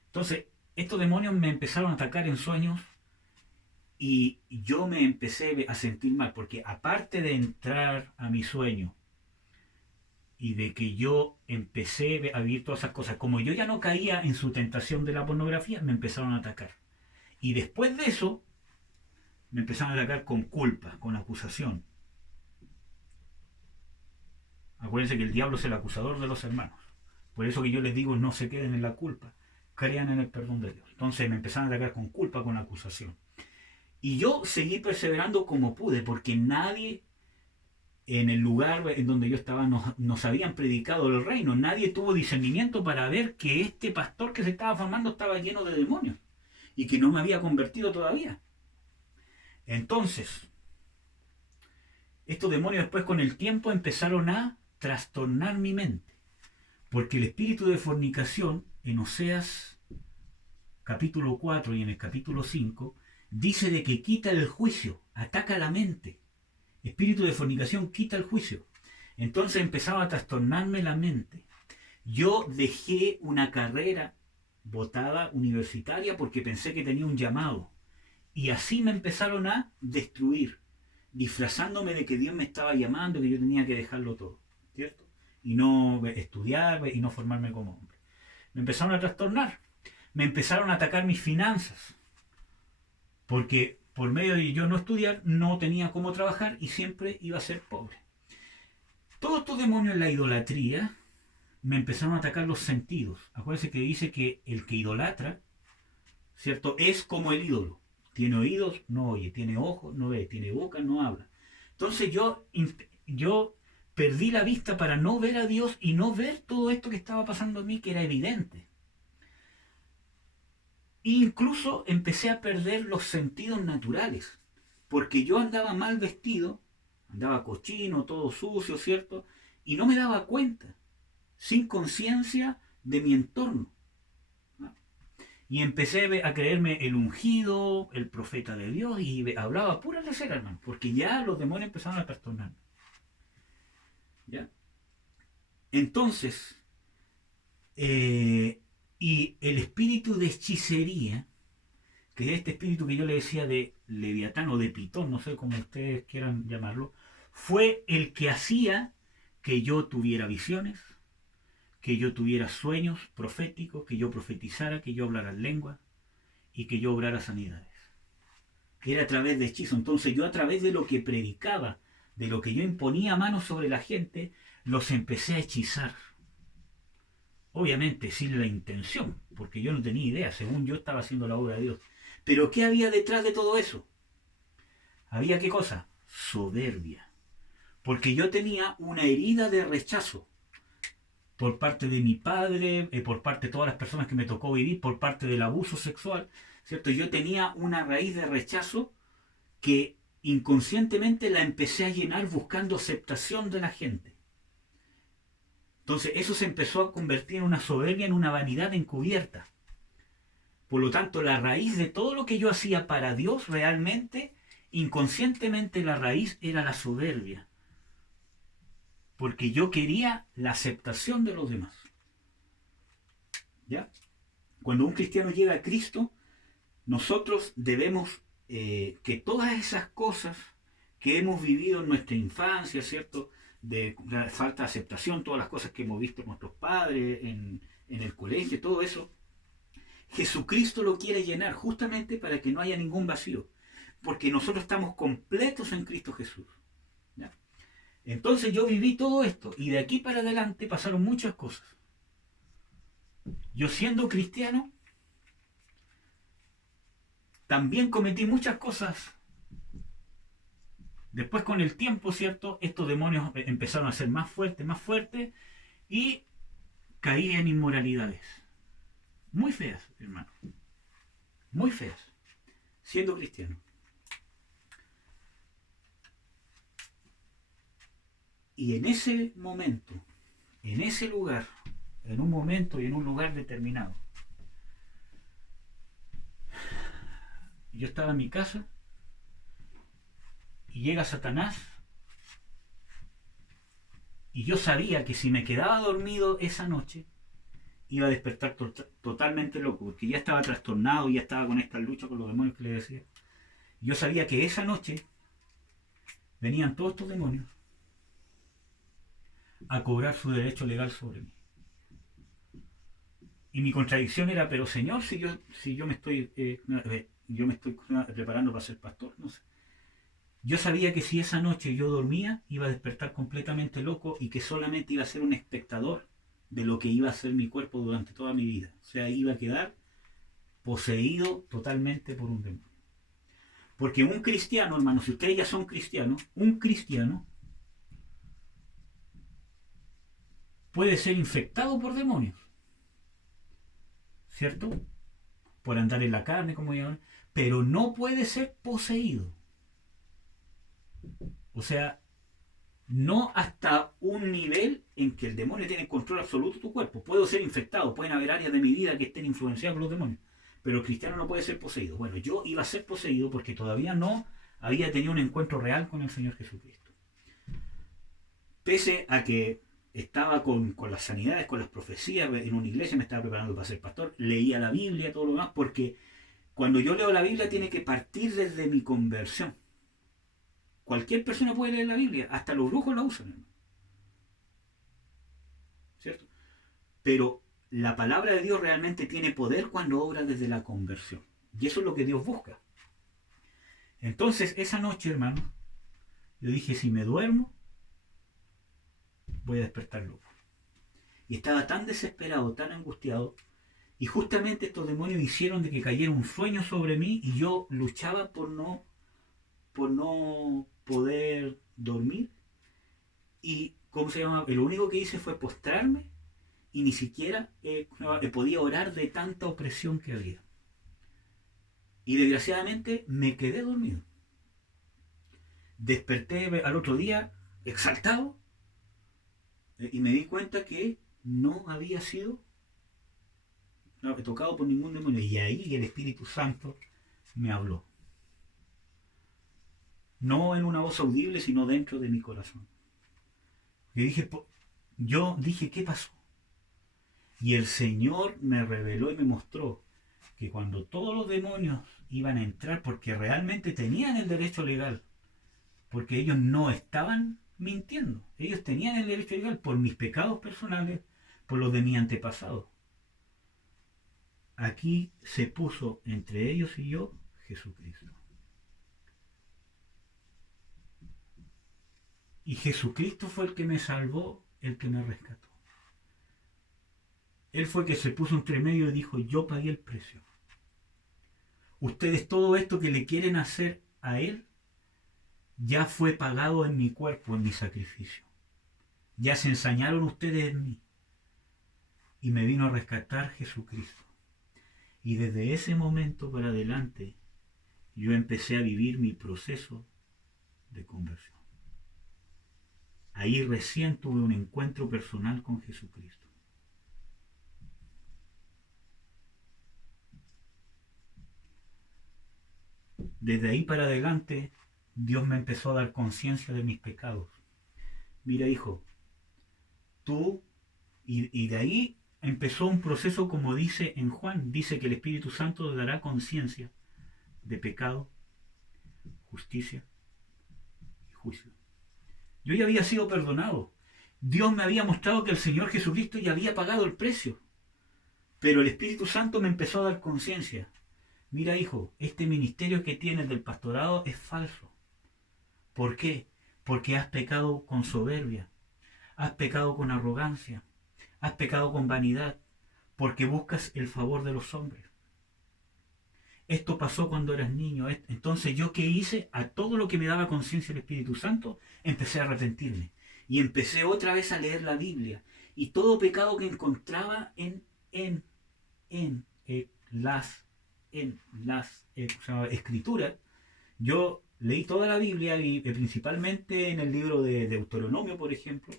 Entonces, estos demonios me empezaron a atacar en sueños y yo me empecé a sentir mal, porque aparte de entrar a mi sueño y de que yo empecé a vivir todas esas cosas, como yo ya no caía en su tentación de la pornografía, me empezaron a atacar. Y después de eso, me empezaron a atacar con culpa, con acusación. Acuérdense que el diablo es el acusador de los hermanos. Por eso que yo les digo, no se queden en la culpa, crean en el perdón de Dios. Entonces me empezaron a atacar con culpa, con acusación. Y yo seguí perseverando como pude, porque nadie en el lugar en donde yo estaba nos habían predicado el reino. Nadie tuvo discernimiento para ver que este pastor que se estaba formando estaba lleno de demonios y que no me había convertido todavía. Entonces, estos demonios después con el tiempo empezaron a trastornar mi mente. Porque el espíritu de fornicación en Oseas capítulo 4 y en el capítulo 5 dice de que quita el juicio, ataca la mente. Espíritu de fornicación quita el juicio. Entonces empezaba a trastornarme la mente. Yo dejé una carrera botada universitaria porque pensé que tenía un llamado. Y así me empezaron a destruir, disfrazándome de que Dios me estaba llamando, que yo tenía que dejarlo todo, ¿cierto? Y no estudiar y no formarme como hombre. Me empezaron a trastornar. Me empezaron a atacar mis finanzas. Porque por medio de yo no estudiar, no tenía cómo trabajar y siempre iba a ser pobre. Todos estos demonios en la idolatría me empezaron a atacar los sentidos. Acuérdense que dice que el que idolatra, ¿cierto?, es como el ídolo. Tiene oídos, no oye. Tiene ojos, no ve. Tiene boca, no habla. Entonces yo perdí la vista para no ver a Dios y no ver todo esto que estaba pasando a mí, que era evidente. Incluso empecé a perder los sentidos naturales, porque yo andaba mal vestido, andaba cochino, todo sucio, ¿cierto? Y no me daba cuenta, sin conciencia de mi entorno. ¿No? Y empecé a creerme el ungido, el profeta de Dios, y hablaba pura lecera, hermano, porque ya los demonios empezaron a trastornarme. ¿Ya? Entonces, y el espíritu de hechicería, que es este espíritu que yo le decía de Leviatán o de Pitón, no sé cómo ustedes quieran llamarlo, fue el que hacía que yo tuviera visiones, que yo tuviera sueños proféticos, que yo profetizara, que yo hablara en lengua y que yo obrara sanidades. Era a través de hechizos. Entonces yo a través de lo que predicaba, de lo que yo imponía manos sobre la gente, los empecé a hechizar. Obviamente sin la intención, porque yo no tenía idea, según yo estaba haciendo la obra de Dios. Pero ¿qué había detrás de todo eso? ¿Había qué cosa? Soberbia. Porque yo tenía una herida de rechazo por parte de mi padre, por parte de todas las personas que me tocó vivir, por parte del abuso sexual, ¿cierto? Yo tenía una raíz de rechazo que inconscientemente la empecé a llenar buscando aceptación de la gente. Entonces eso se empezó a convertir en una soberbia, en una vanidad encubierta. Por lo tanto, la raíz de todo lo que yo hacía para Dios realmente, inconscientemente la raíz era la soberbia. Porque yo quería la aceptación de los demás. ¿Ya? Cuando un cristiano llega a Cristo, nosotros debemos que todas esas cosas que hemos vivido en nuestra infancia, ¿cierto? De la falta de aceptación, todas las cosas que hemos visto en nuestros padres, en el colegio, todo eso, Jesucristo lo quiere llenar justamente para que no haya ningún vacío. Porque nosotros estamos completos en Cristo Jesús. ¿Ya? Entonces yo viví todo esto y de aquí para adelante pasaron muchas cosas. Yo siendo cristiano, también cometí muchas cosas. Después con el tiempo, ¿cierto? Estos demonios empezaron a ser más fuertes y caí en inmoralidades. Muy feas, hermano. Muy feas. Siendo cristiano. Y en ese momento, en ese lugar, en un momento y en un lugar determinado, yo estaba en mi casa y llega Satanás y yo sabía que si me quedaba dormido esa noche iba a despertar totalmente loco, porque ya estaba trastornado, ya estaba con esta lucha con los demonios que le decía. Yo sabía que esa noche venían todos estos demonios a cobrar su derecho legal sobre mí. Y mi contradicción era, pero Señor, si yo me estoy preparando para ser pastor, no sé. Yo sabía que si esa noche yo dormía, iba a despertar completamente loco y que solamente iba a ser un espectador de lo que iba a ser mi cuerpo durante toda mi vida. O sea, iba a quedar poseído totalmente por un demonio. Porque un cristiano, hermano, si ustedes ya son cristianos, un cristiano puede ser infectado por demonios, ¿cierto? Por andar en la carne, como llaman, pero no puede ser poseído. O sea, no hasta un nivel en que el demonio tiene control absoluto de tu cuerpo. Puedo ser infectado, pueden haber áreas de mi vida que estén influenciadas por los demonios, pero el cristiano no puede ser poseído. Bueno, yo iba a ser poseído porque todavía no había tenido un encuentro real con el Señor Jesucristo. Pese a que estaba con las sanidades, con las profecías, en una iglesia me estaba preparando para ser pastor, leía la Biblia, todo lo demás, porque cuando yo leo la Biblia tiene que partir desde mi conversión. Cualquier persona puede leer la Biblia, hasta los brujos la usan, ¿no? ¿Cierto? Pero la palabra de Dios realmente tiene poder cuando obra desde la conversión. Y eso es lo que Dios busca. Entonces, esa noche, hermano, yo dije, si me duermo, voy a despertar loco. Y estaba tan desesperado, tan angustiado, y justamente estos demonios hicieron de que cayera un sueño sobre mí y yo luchaba por no poder dormir. Y, ¿cómo se llama? Lo único que hice fue postrarme y ni siquiera podía orar de tanta opresión que había. Y desgraciadamente me quedé dormido. Desperté al otro día exaltado y me di cuenta que no había sido tocado por ningún demonio. Y ahí el Espíritu Santo me habló. No en una voz audible, sino dentro de mi corazón. Yo dije, ¿qué pasó? Y el Señor me reveló y me mostró que cuando todos los demonios iban a entrar, porque realmente tenían el derecho legal, porque ellos no estaban mintiendo. Ellos tenían el derecho legal por mis pecados personales, por los de mi antepasado. Aquí se puso entre ellos y yo Jesucristo. Y Jesucristo fue el que me salvó, el que me rescató. Él fue el que se puso entre medio y dijo, yo pagué el precio. Ustedes todo esto que le quieren hacer a Él, ya fue pagado en mi cuerpo, en mi sacrificio. Ya se ensañaron ustedes en mí. Y me vino a rescatar Jesucristo. Y desde ese momento para adelante, yo empecé a vivir mi proceso de conversión. Ahí recién tuve un encuentro personal con Jesucristo. Desde ahí para adelante, Dios me empezó a dar conciencia de mis pecados. Mira, hijo, tú, y de ahí empezó un proceso como dice en Juan, dice que el Espíritu Santo dará conciencia de pecado, justicia y juicio. Yo ya había sido perdonado. Dios me había mostrado que el Señor Jesucristo ya había pagado el precio. Pero el Espíritu Santo me empezó a dar conciencia. Mira, hijo, este ministerio que tienes del pastorado es falso. ¿Por qué? Porque has pecado con soberbia, has pecado con arrogancia, has pecado con vanidad, porque buscas el favor de los hombres. Esto pasó cuando eras niño. Entonces yo, ¿qué hice? A todo lo que me daba conciencia el Espíritu Santo, empecé a arrepentirme. Y empecé otra vez a leer la Biblia. Y todo pecado que encontraba en las escrituras, yo leí toda la Biblia y principalmente en el libro de Deuteronomio, por ejemplo,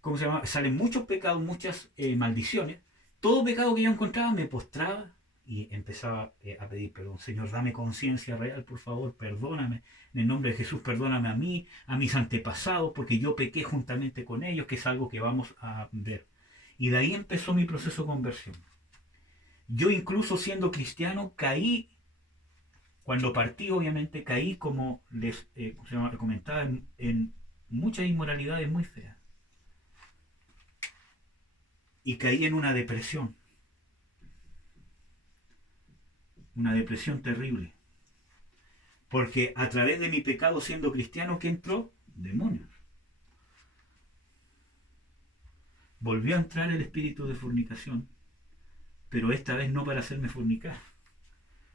¿cómo se llama? Salen muchos pecados, muchas maldiciones. Todo pecado que yo encontraba me postraba y empezaba a pedir perdón. Señor, dame conciencia real, por favor, perdóname. En el nombre de Jesús, perdóname a mí, a mis antepasados, porque yo pequé juntamente con ellos, que es algo que vamos a ver. Y de ahí empezó mi proceso de conversión. Yo incluso siendo cristiano caí, cuando partí obviamente caí, como les comentaba, en muchas inmoralidades muy feas. Y caí en una depresión terrible. Porque a través de mi pecado siendo cristiano, ¿qué entró? Demonios. Volvió a entrar el espíritu de fornicación, pero esta vez no para hacerme fornicar,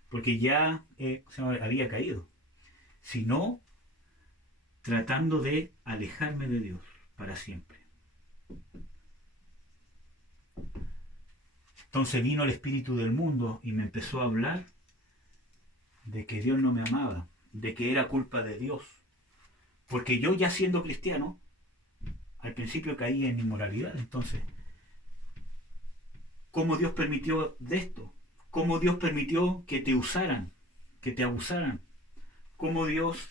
porque ya había caído, sino tratando de alejarme de Dios para siempre. Entonces vino el espíritu del mundo y me empezó a hablar de que Dios no me amaba, de que era culpa de Dios. Porque yo ya siendo cristiano, al principio caí en inmoralidad. Entonces, ¿cómo Dios permitió de esto? ¿Cómo Dios permitió que te usaran, que te abusaran? ¿Cómo Dios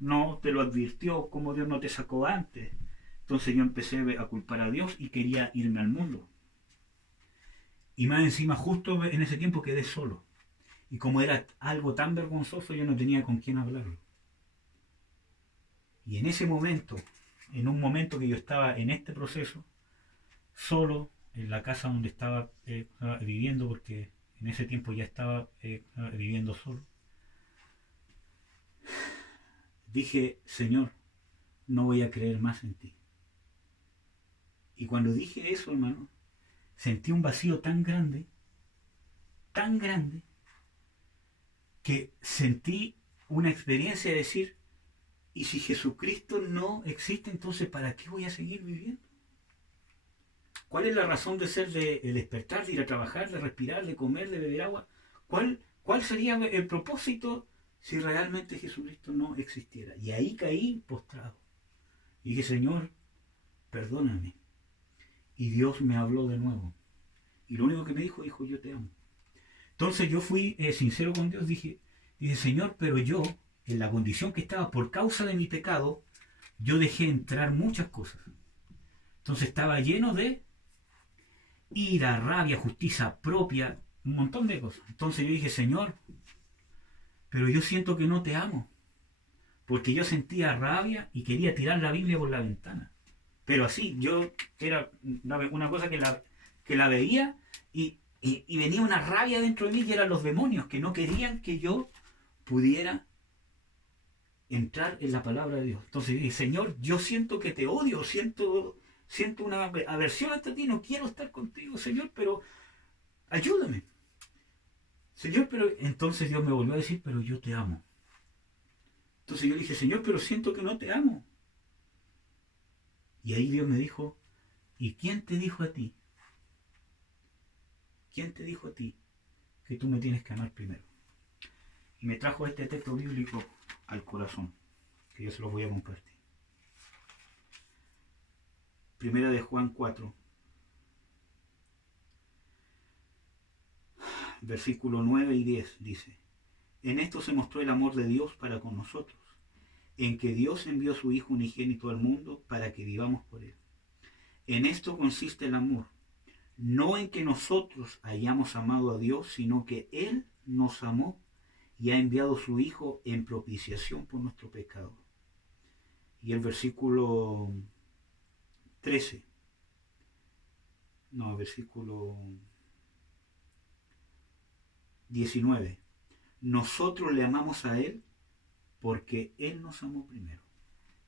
no te lo advirtió? ¿Cómo Dios no te sacó antes? Entonces yo empecé a culpar a Dios y quería irme al mundo. Y más encima, justo en ese tiempo quedé solo. Y como era algo tan vergonzoso, yo no tenía con quién hablarlo. Y en ese momento, en un momento que yo estaba en este proceso, solo, en la casa donde estaba viviendo, porque en ese tiempo ya estaba viviendo solo, dije, Señor, no voy a creer más en ti. Y cuando dije eso, hermano, sentí un vacío tan grande, que sentí una experiencia de decir, y si Jesucristo no existe, entonces ¿para qué voy a seguir viviendo? ¿Cuál es la razón de ser, de despertar, de ir a trabajar, de respirar, de comer, de beber agua? ¿Cuál sería el propósito si realmente Jesucristo no existiera? Y ahí caí postrado. Y dije, Señor, perdóname. Y Dios me habló de nuevo. Y lo único que me dijo, yo te amo. Entonces yo fui sincero con Dios, dije, Señor, pero yo, en la condición que estaba por causa de mi pecado, yo dejé entrar muchas cosas. Entonces estaba lleno de ira, rabia, justicia propia, un montón de cosas. Entonces yo dije, Señor, pero yo siento que no te amo, porque yo sentía rabia y quería tirar la Biblia por la ventana. Pero así, yo era una cosa que la veía y venía una rabia dentro de mí y eran los demonios que no querían que yo pudiera entrar en la palabra de Dios. Entonces dije, Señor, yo siento que te odio, siento una aversión hasta ti, no quiero estar contigo, Señor, pero ayúdame. Señor, pero entonces Dios me volvió a decir, pero yo te amo. Entonces yo le dije, Señor, pero siento que no te amo. Y ahí Dios me dijo, ¿y quién te dijo a ti? ¿Quién te dijo a ti que tú me tienes que amar primero? Y me trajo este texto bíblico al corazón, que yo se los voy a compartir. Primera de Juan 4, versículo 9 y 10 dice, en esto se mostró el amor de Dios para con nosotros, en que Dios envió a su Hijo unigénito al mundo para que vivamos por Él. En esto consiste el amor, no en que nosotros hayamos amado a Dios, sino que Él nos amó y ha enviado a su Hijo en propiciación por nuestro pecado. Y el versículo 13, no, versículo 19, nosotros le amamos a Él porque Él nos amó primero.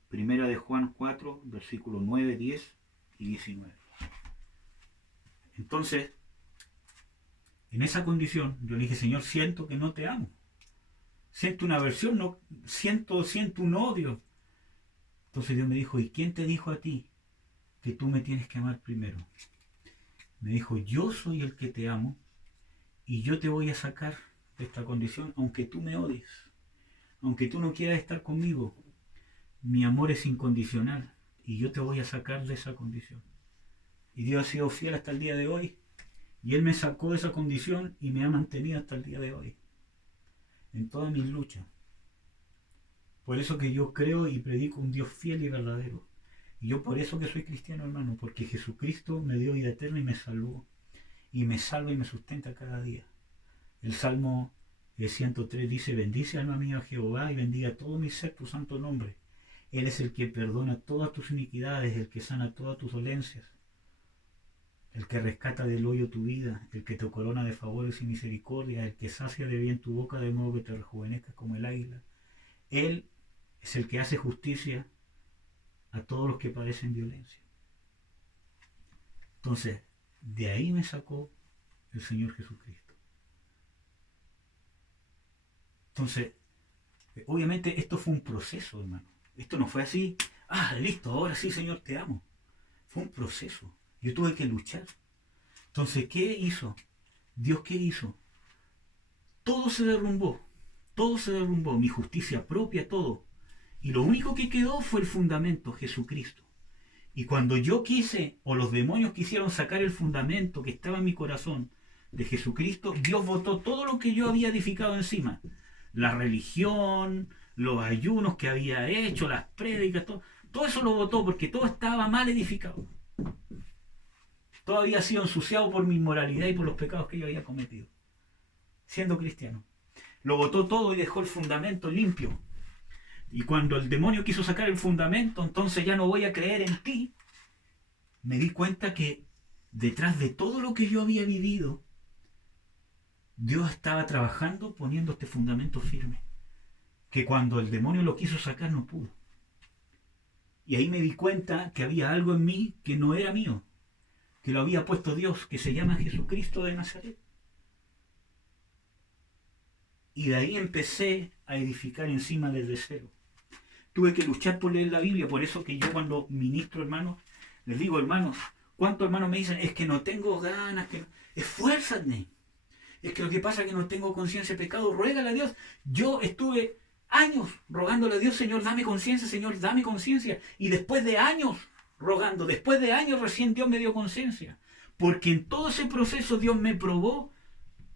Primera de Juan 4, versículos 9, 10 y 19. Entonces, en esa condición, yo le dije, Señor, siento que no te amo. Siento una aversión, no, siento un odio. Entonces Dios me dijo, ¿y quién te dijo a ti que tú me tienes que amar primero? Me dijo, yo soy el que te amo y yo te voy a sacar de esta condición, aunque tú me odies, aunque tú no quieras estar conmigo. Mi amor es incondicional y yo te voy a sacar de esa condición. Y Dios ha sido fiel hasta el día de hoy. Y Él me sacó de esa condición y me ha mantenido hasta el día de hoy. En todas mis luchas. Por eso que yo creo y predico un Dios fiel y verdadero. Y yo por eso que soy cristiano, hermano. Porque Jesucristo me dio vida eterna y me salvó. Y me salva y me sustenta cada día. El Salmo 103 dice, bendice alma mía a Jehová y bendiga todo mi ser tu santo nombre. Él es el que perdona todas tus iniquidades, el que sana todas tus dolencias, el que rescata del hoyo tu vida, el que te corona de favores y misericordia, el que sacia de bien tu boca de modo que te rejuvenezcas como el águila. Él es el que hace justicia a todos los que padecen violencia. Entonces, de ahí me sacó el Señor Jesucristo. Entonces, obviamente esto fue un proceso, hermano. Esto no fue así, listo, ahora sí, Señor, te amo. Fue un proceso. Yo tuve que luchar. Entonces, ¿qué hizo? Dios, ¿qué hizo? Todo se derrumbó. Todo se derrumbó. Mi justicia propia, todo. Y lo único que quedó fue el fundamento, Jesucristo. Y cuando yo quise, o los demonios quisieron sacar el fundamento que estaba en mi corazón de Jesucristo, Dios botó todo lo que yo había edificado encima. La religión, los ayunos que había hecho, las prédicas, todo eso lo botó porque todo estaba mal edificado. Todo había sido ensuciado por mi inmoralidad y por los pecados que yo había cometido, siendo cristiano. Lo botó todo y dejó el fundamento limpio. Y cuando el demonio quiso sacar el fundamento, entonces ya no voy a creer en ti, me di cuenta que detrás de todo lo que yo había vivido, Dios estaba trabajando poniendo este fundamento firme. Que cuando el demonio lo quiso sacar no pudo. Y ahí me di cuenta que había algo en mí que no era mío, que lo había puesto Dios, que se llama Jesucristo de Nazaret. Y de ahí empecé a edificar encima desde cero. Tuve que luchar por leer la Biblia, por eso que yo cuando ministro, hermanos, les digo, hermanos, ¿cuántos hermanos me dicen? Es que no tengo ganas, que no... Esfuérzate. Es que lo que pasa es que no tengo conciencia de pecado, ruégale a Dios. Yo estuve años rogándole a Dios, Señor, dame conciencia, Señor, dame conciencia. Y después de años rogando, después de años recién Dios me dio conciencia. Porque en todo ese proceso Dios me probó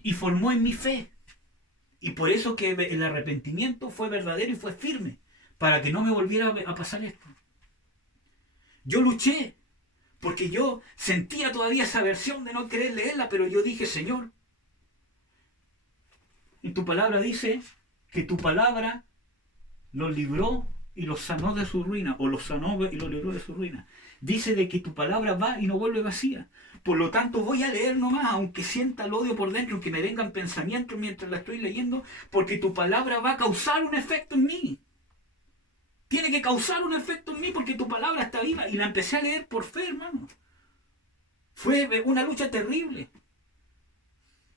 y formó en mi fe. Y por eso que el arrepentimiento fue verdadero y fue firme, para que no me volviera a pasar esto. Yo luché, porque yo sentía todavía esa aversión de no querer leerla, pero yo dije, Señor, y tu palabra dice que tu palabra los libró y los sanó de su ruina, o los sanó y los libró de su ruina. Dice de que tu palabra va y no vuelve vacía. Por lo tanto, voy a leer nomás, aunque sienta el odio por dentro, aunque me vengan pensamientos mientras la estoy leyendo, porque tu palabra va a causar un efecto en mí. Tiene que causar un efecto en mí porque tu palabra está viva. Y la empecé a leer por fe, hermano. Fue una lucha terrible.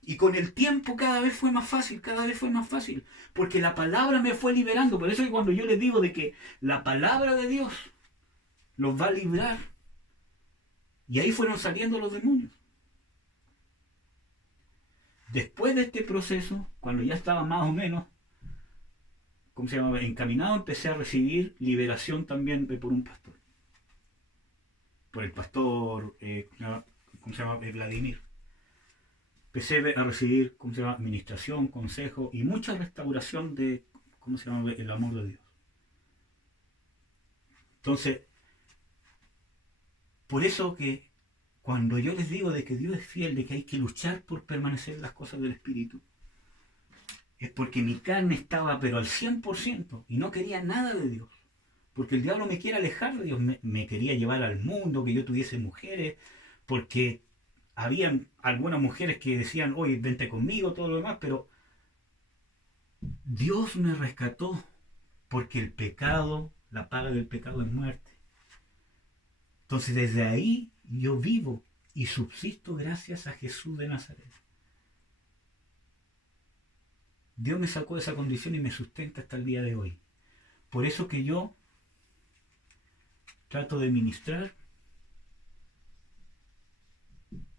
Y con el tiempo cada vez fue más fácil, cada vez fue más fácil. Porque la palabra me fue liberando. Por eso es que cuando yo les digo de que la palabra de Dios los va a librar. Y ahí fueron saliendo los demonios. Después de este proceso, cuando ya estaba más o menos, ¿cómo se llama?, encaminado, empecé a recibir liberación también por un pastor. Por el pastor, ¿cómo se llama?, Vladimir. Empecé a recibir, ¿cómo se llama?, administración, consejo y mucha restauración de, ¿cómo se llama?, el amor de Dios. Entonces, por eso que cuando yo les digo de que Dios es fiel, de que hay que luchar por permanecer en las cosas del Espíritu, es porque mi carne estaba pero al 100% y no quería nada de Dios. Porque el diablo me quiere alejar de Dios, me quería llevar al mundo, que yo tuviese mujeres, porque habían algunas mujeres que decían, oye, vente conmigo, todo lo demás, pero Dios me rescató porque el pecado, la paga del pecado es muerte. Entonces desde ahí yo vivo y subsisto gracias a Jesús de Nazaret. Dios me sacó de esa condición y me sustenta hasta el día de hoy. Por eso que yo trato de ministrar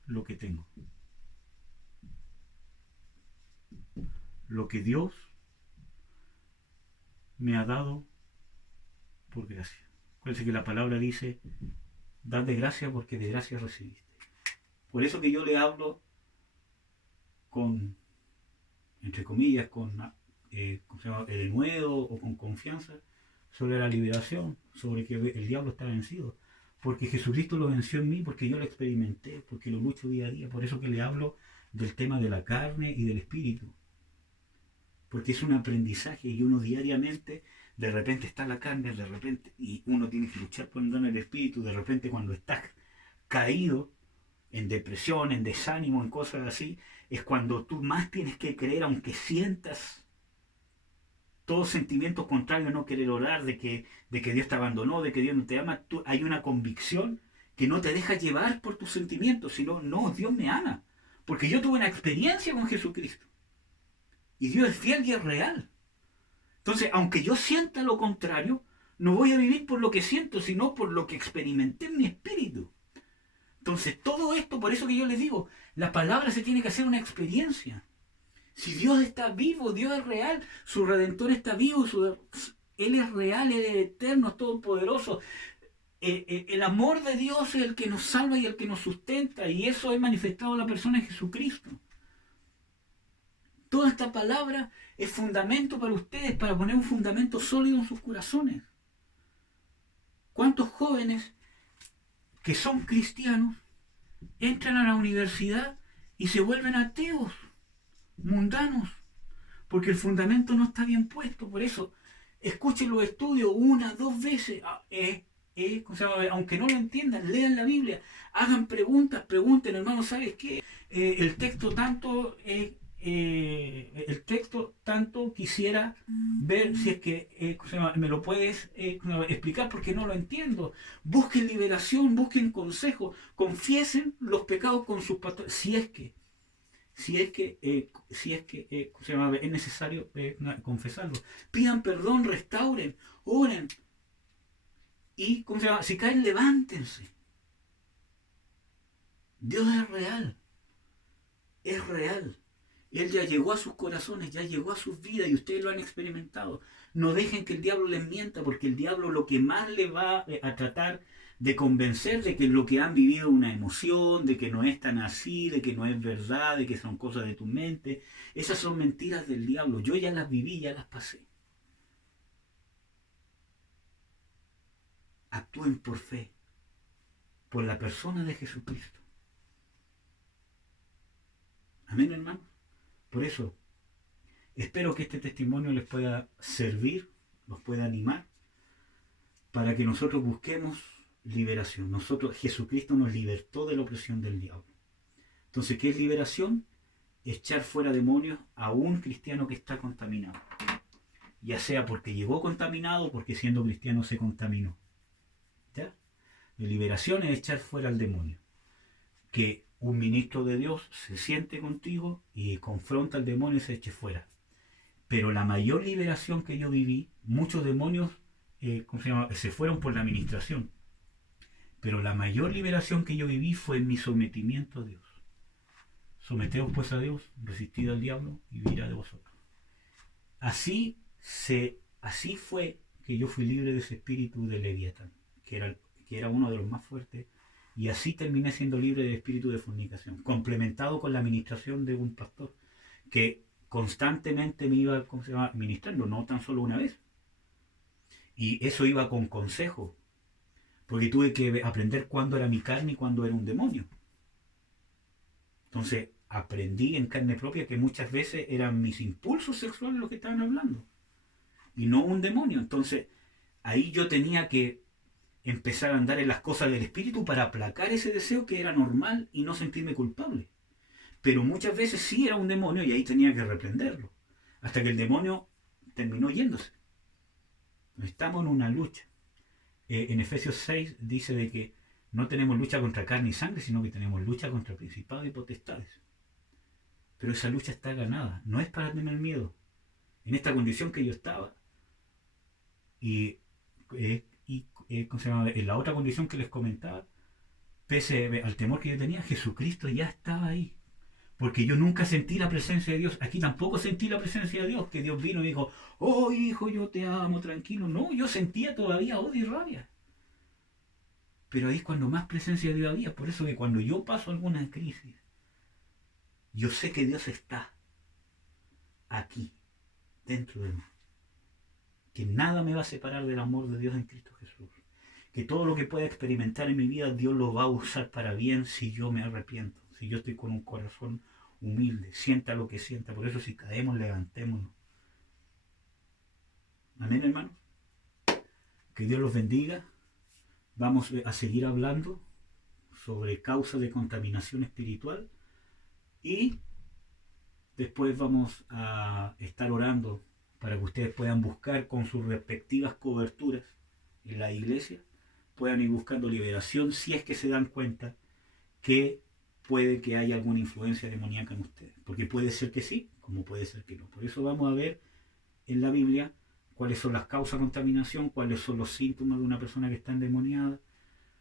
lo que tengo. Lo que Dios me ha dado por gracia. Acuérdense que la palabra dice, dad de gracia porque de gracia recibiste. Por eso que yo le hablo con, entre comillas, con ¿cómo se llama?, denuedo o con confianza sobre la liberación, sobre que el diablo está vencido. Porque Jesucristo lo venció en mí, porque yo lo experimenté, porque lo lucho día a día. Por eso que le hablo del tema de la carne y del espíritu. Porque es un aprendizaje y uno diariamente, de repente está la carne, de repente, y uno tiene que luchar por andar en el espíritu, de repente cuando estás caído, en depresión, en desánimo, en cosas así, es cuando tú más tienes que creer, aunque sientas todo sentimiento contrario, no querer orar, de que Dios te abandonó, de que Dios no te ama, hay una convicción que no te deja llevar por tus sentimientos, sino, no, Dios me ama, porque yo tuve una experiencia con Jesucristo, y Dios es fiel y es real. Entonces, aunque yo sienta lo contrario, no voy a vivir por lo que siento, sino por lo que experimenté en mi espíritu. Entonces, todo esto, por eso que yo les digo, la palabra se tiene que hacer una experiencia. Si Dios está vivo, Dios es real, su Redentor está vivo, Él es real, Él es eterno, es todopoderoso. El amor de Dios es el que nos salva y el que nos sustenta, y eso es manifestado en la persona de Jesucristo. Toda esta palabra es fundamento para ustedes, para poner un fundamento sólido en sus corazones. ¿Cuántos jóvenes que son cristianos entran a la universidad y se vuelven ateos, mundanos? Porque el fundamento no está bien puesto. Por eso, escuchen los estudios una, dos veces. Aunque no lo entiendan, lean la Biblia, hagan preguntas, pregunten, hermano, ¿sabes qué? El texto tanto quisiera ver si es que me lo puedes explicar porque no lo entiendo. Busquen liberación, busquen consejo, confiesen los pecados con sus pastores, es necesario confesarlo. Pidan perdón, restauren, oren. Y si caen, levántense. Dios es real. Es real. Él ya llegó a sus corazones, ya llegó a sus vidas y ustedes lo han experimentado. No dejen que el diablo les mienta, porque el diablo lo que más le va a tratar de convencer de que lo que han vivido es una emoción, de que no es tan así, de que no es verdad, de que son cosas de tu mente. Esas son mentiras del diablo. Yo ya las viví, ya las pasé. Actúen por fe, por la persona de Jesucristo. Amén, hermano. Por eso, espero que este testimonio les pueda servir nos puede animar para que nosotros busquemos liberación. Jesucristo nos libertó de la opresión del diablo. Entonces, ¿qué es liberación? Echar fuera demonios a un cristiano que está contaminado. Ya sea porque llegó contaminado o porque siendo cristiano se contaminó. ¿Ya? La liberación es echar fuera al demonio. Que un ministro de Dios se siente contigo y confronta al demonio y se eche fuera. Pero la mayor liberación que yo viví, muchos demonios se fueron por la administración. Pero la mayor liberación que yo viví fue en mi sometimiento a Dios. Someteos pues a Dios, resistid al diablo y vivirá de vosotros. Así fue que yo fui libre de ese espíritu de Leviatán, que era uno de los más fuertes, y así terminé siendo libre del espíritu de fornicación, complementado con la administración de un pastor, que constantemente me iba, ministrando, no tan solo una vez. Y eso iba con consejo, porque tuve que aprender cuándo era mi carne y cuándo era un demonio. Entonces aprendí en carne propia que muchas veces eran mis impulsos sexuales los que estaban hablando y no un demonio. Entonces ahí yo tenía que empezar a andar en las cosas del espíritu para aplacar ese deseo que era normal y no sentirme culpable. Pero muchas veces sí era un demonio y ahí tenía que reprenderlo. Hasta que el demonio terminó yéndose. Estamos en una lucha. En Efesios 6 dice de que no tenemos lucha contra carne y sangre, sino que tenemos lucha contra principados y potestades. Pero esa lucha está ganada. No es para tener miedo. En esta condición que yo estaba, ¿cómo se llama? En la otra condición que les comentaba, pese al temor que yo tenía, Jesucristo ya estaba ahí. Porque yo nunca sentí la presencia de Dios. Aquí tampoco sentí la presencia de Dios, que Dios vino y dijo, oh hijo, yo te amo, tranquilo. No, yo sentía todavía odio y rabia. Pero ahí es cuando más presencia de Dios había. Por eso que cuando yo paso alguna crisis, yo sé que Dios está aquí, dentro de mí. Que nada me va a separar del amor de Dios en Cristo Jesús. Que todo lo que pueda experimentar en mi vida, Dios lo va a usar para bien si yo me arrepiento. Si yo estoy con un corazón humilde, sienta lo que sienta. Por eso si caemos, levantémonos. Amén, hermanos. Que Dios los bendiga. Vamos a seguir hablando sobre causas de contaminación espiritual y después vamos a estar orando para que ustedes puedan buscar con sus respectivas coberturas en la iglesia, puedan ir buscando liberación si es que se dan cuenta que puede que haya alguna influencia demoníaca en ustedes. Porque puede ser que sí, como puede ser que no. Por eso vamos a ver en la Biblia cuáles son las causas de contaminación, cuáles son los síntomas de una persona que está endemoniada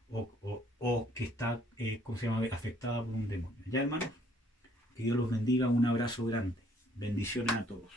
o que está afectada por un demonio. Ya, hermanos, que Dios los bendiga. Un abrazo grande. Bendiciones a todos.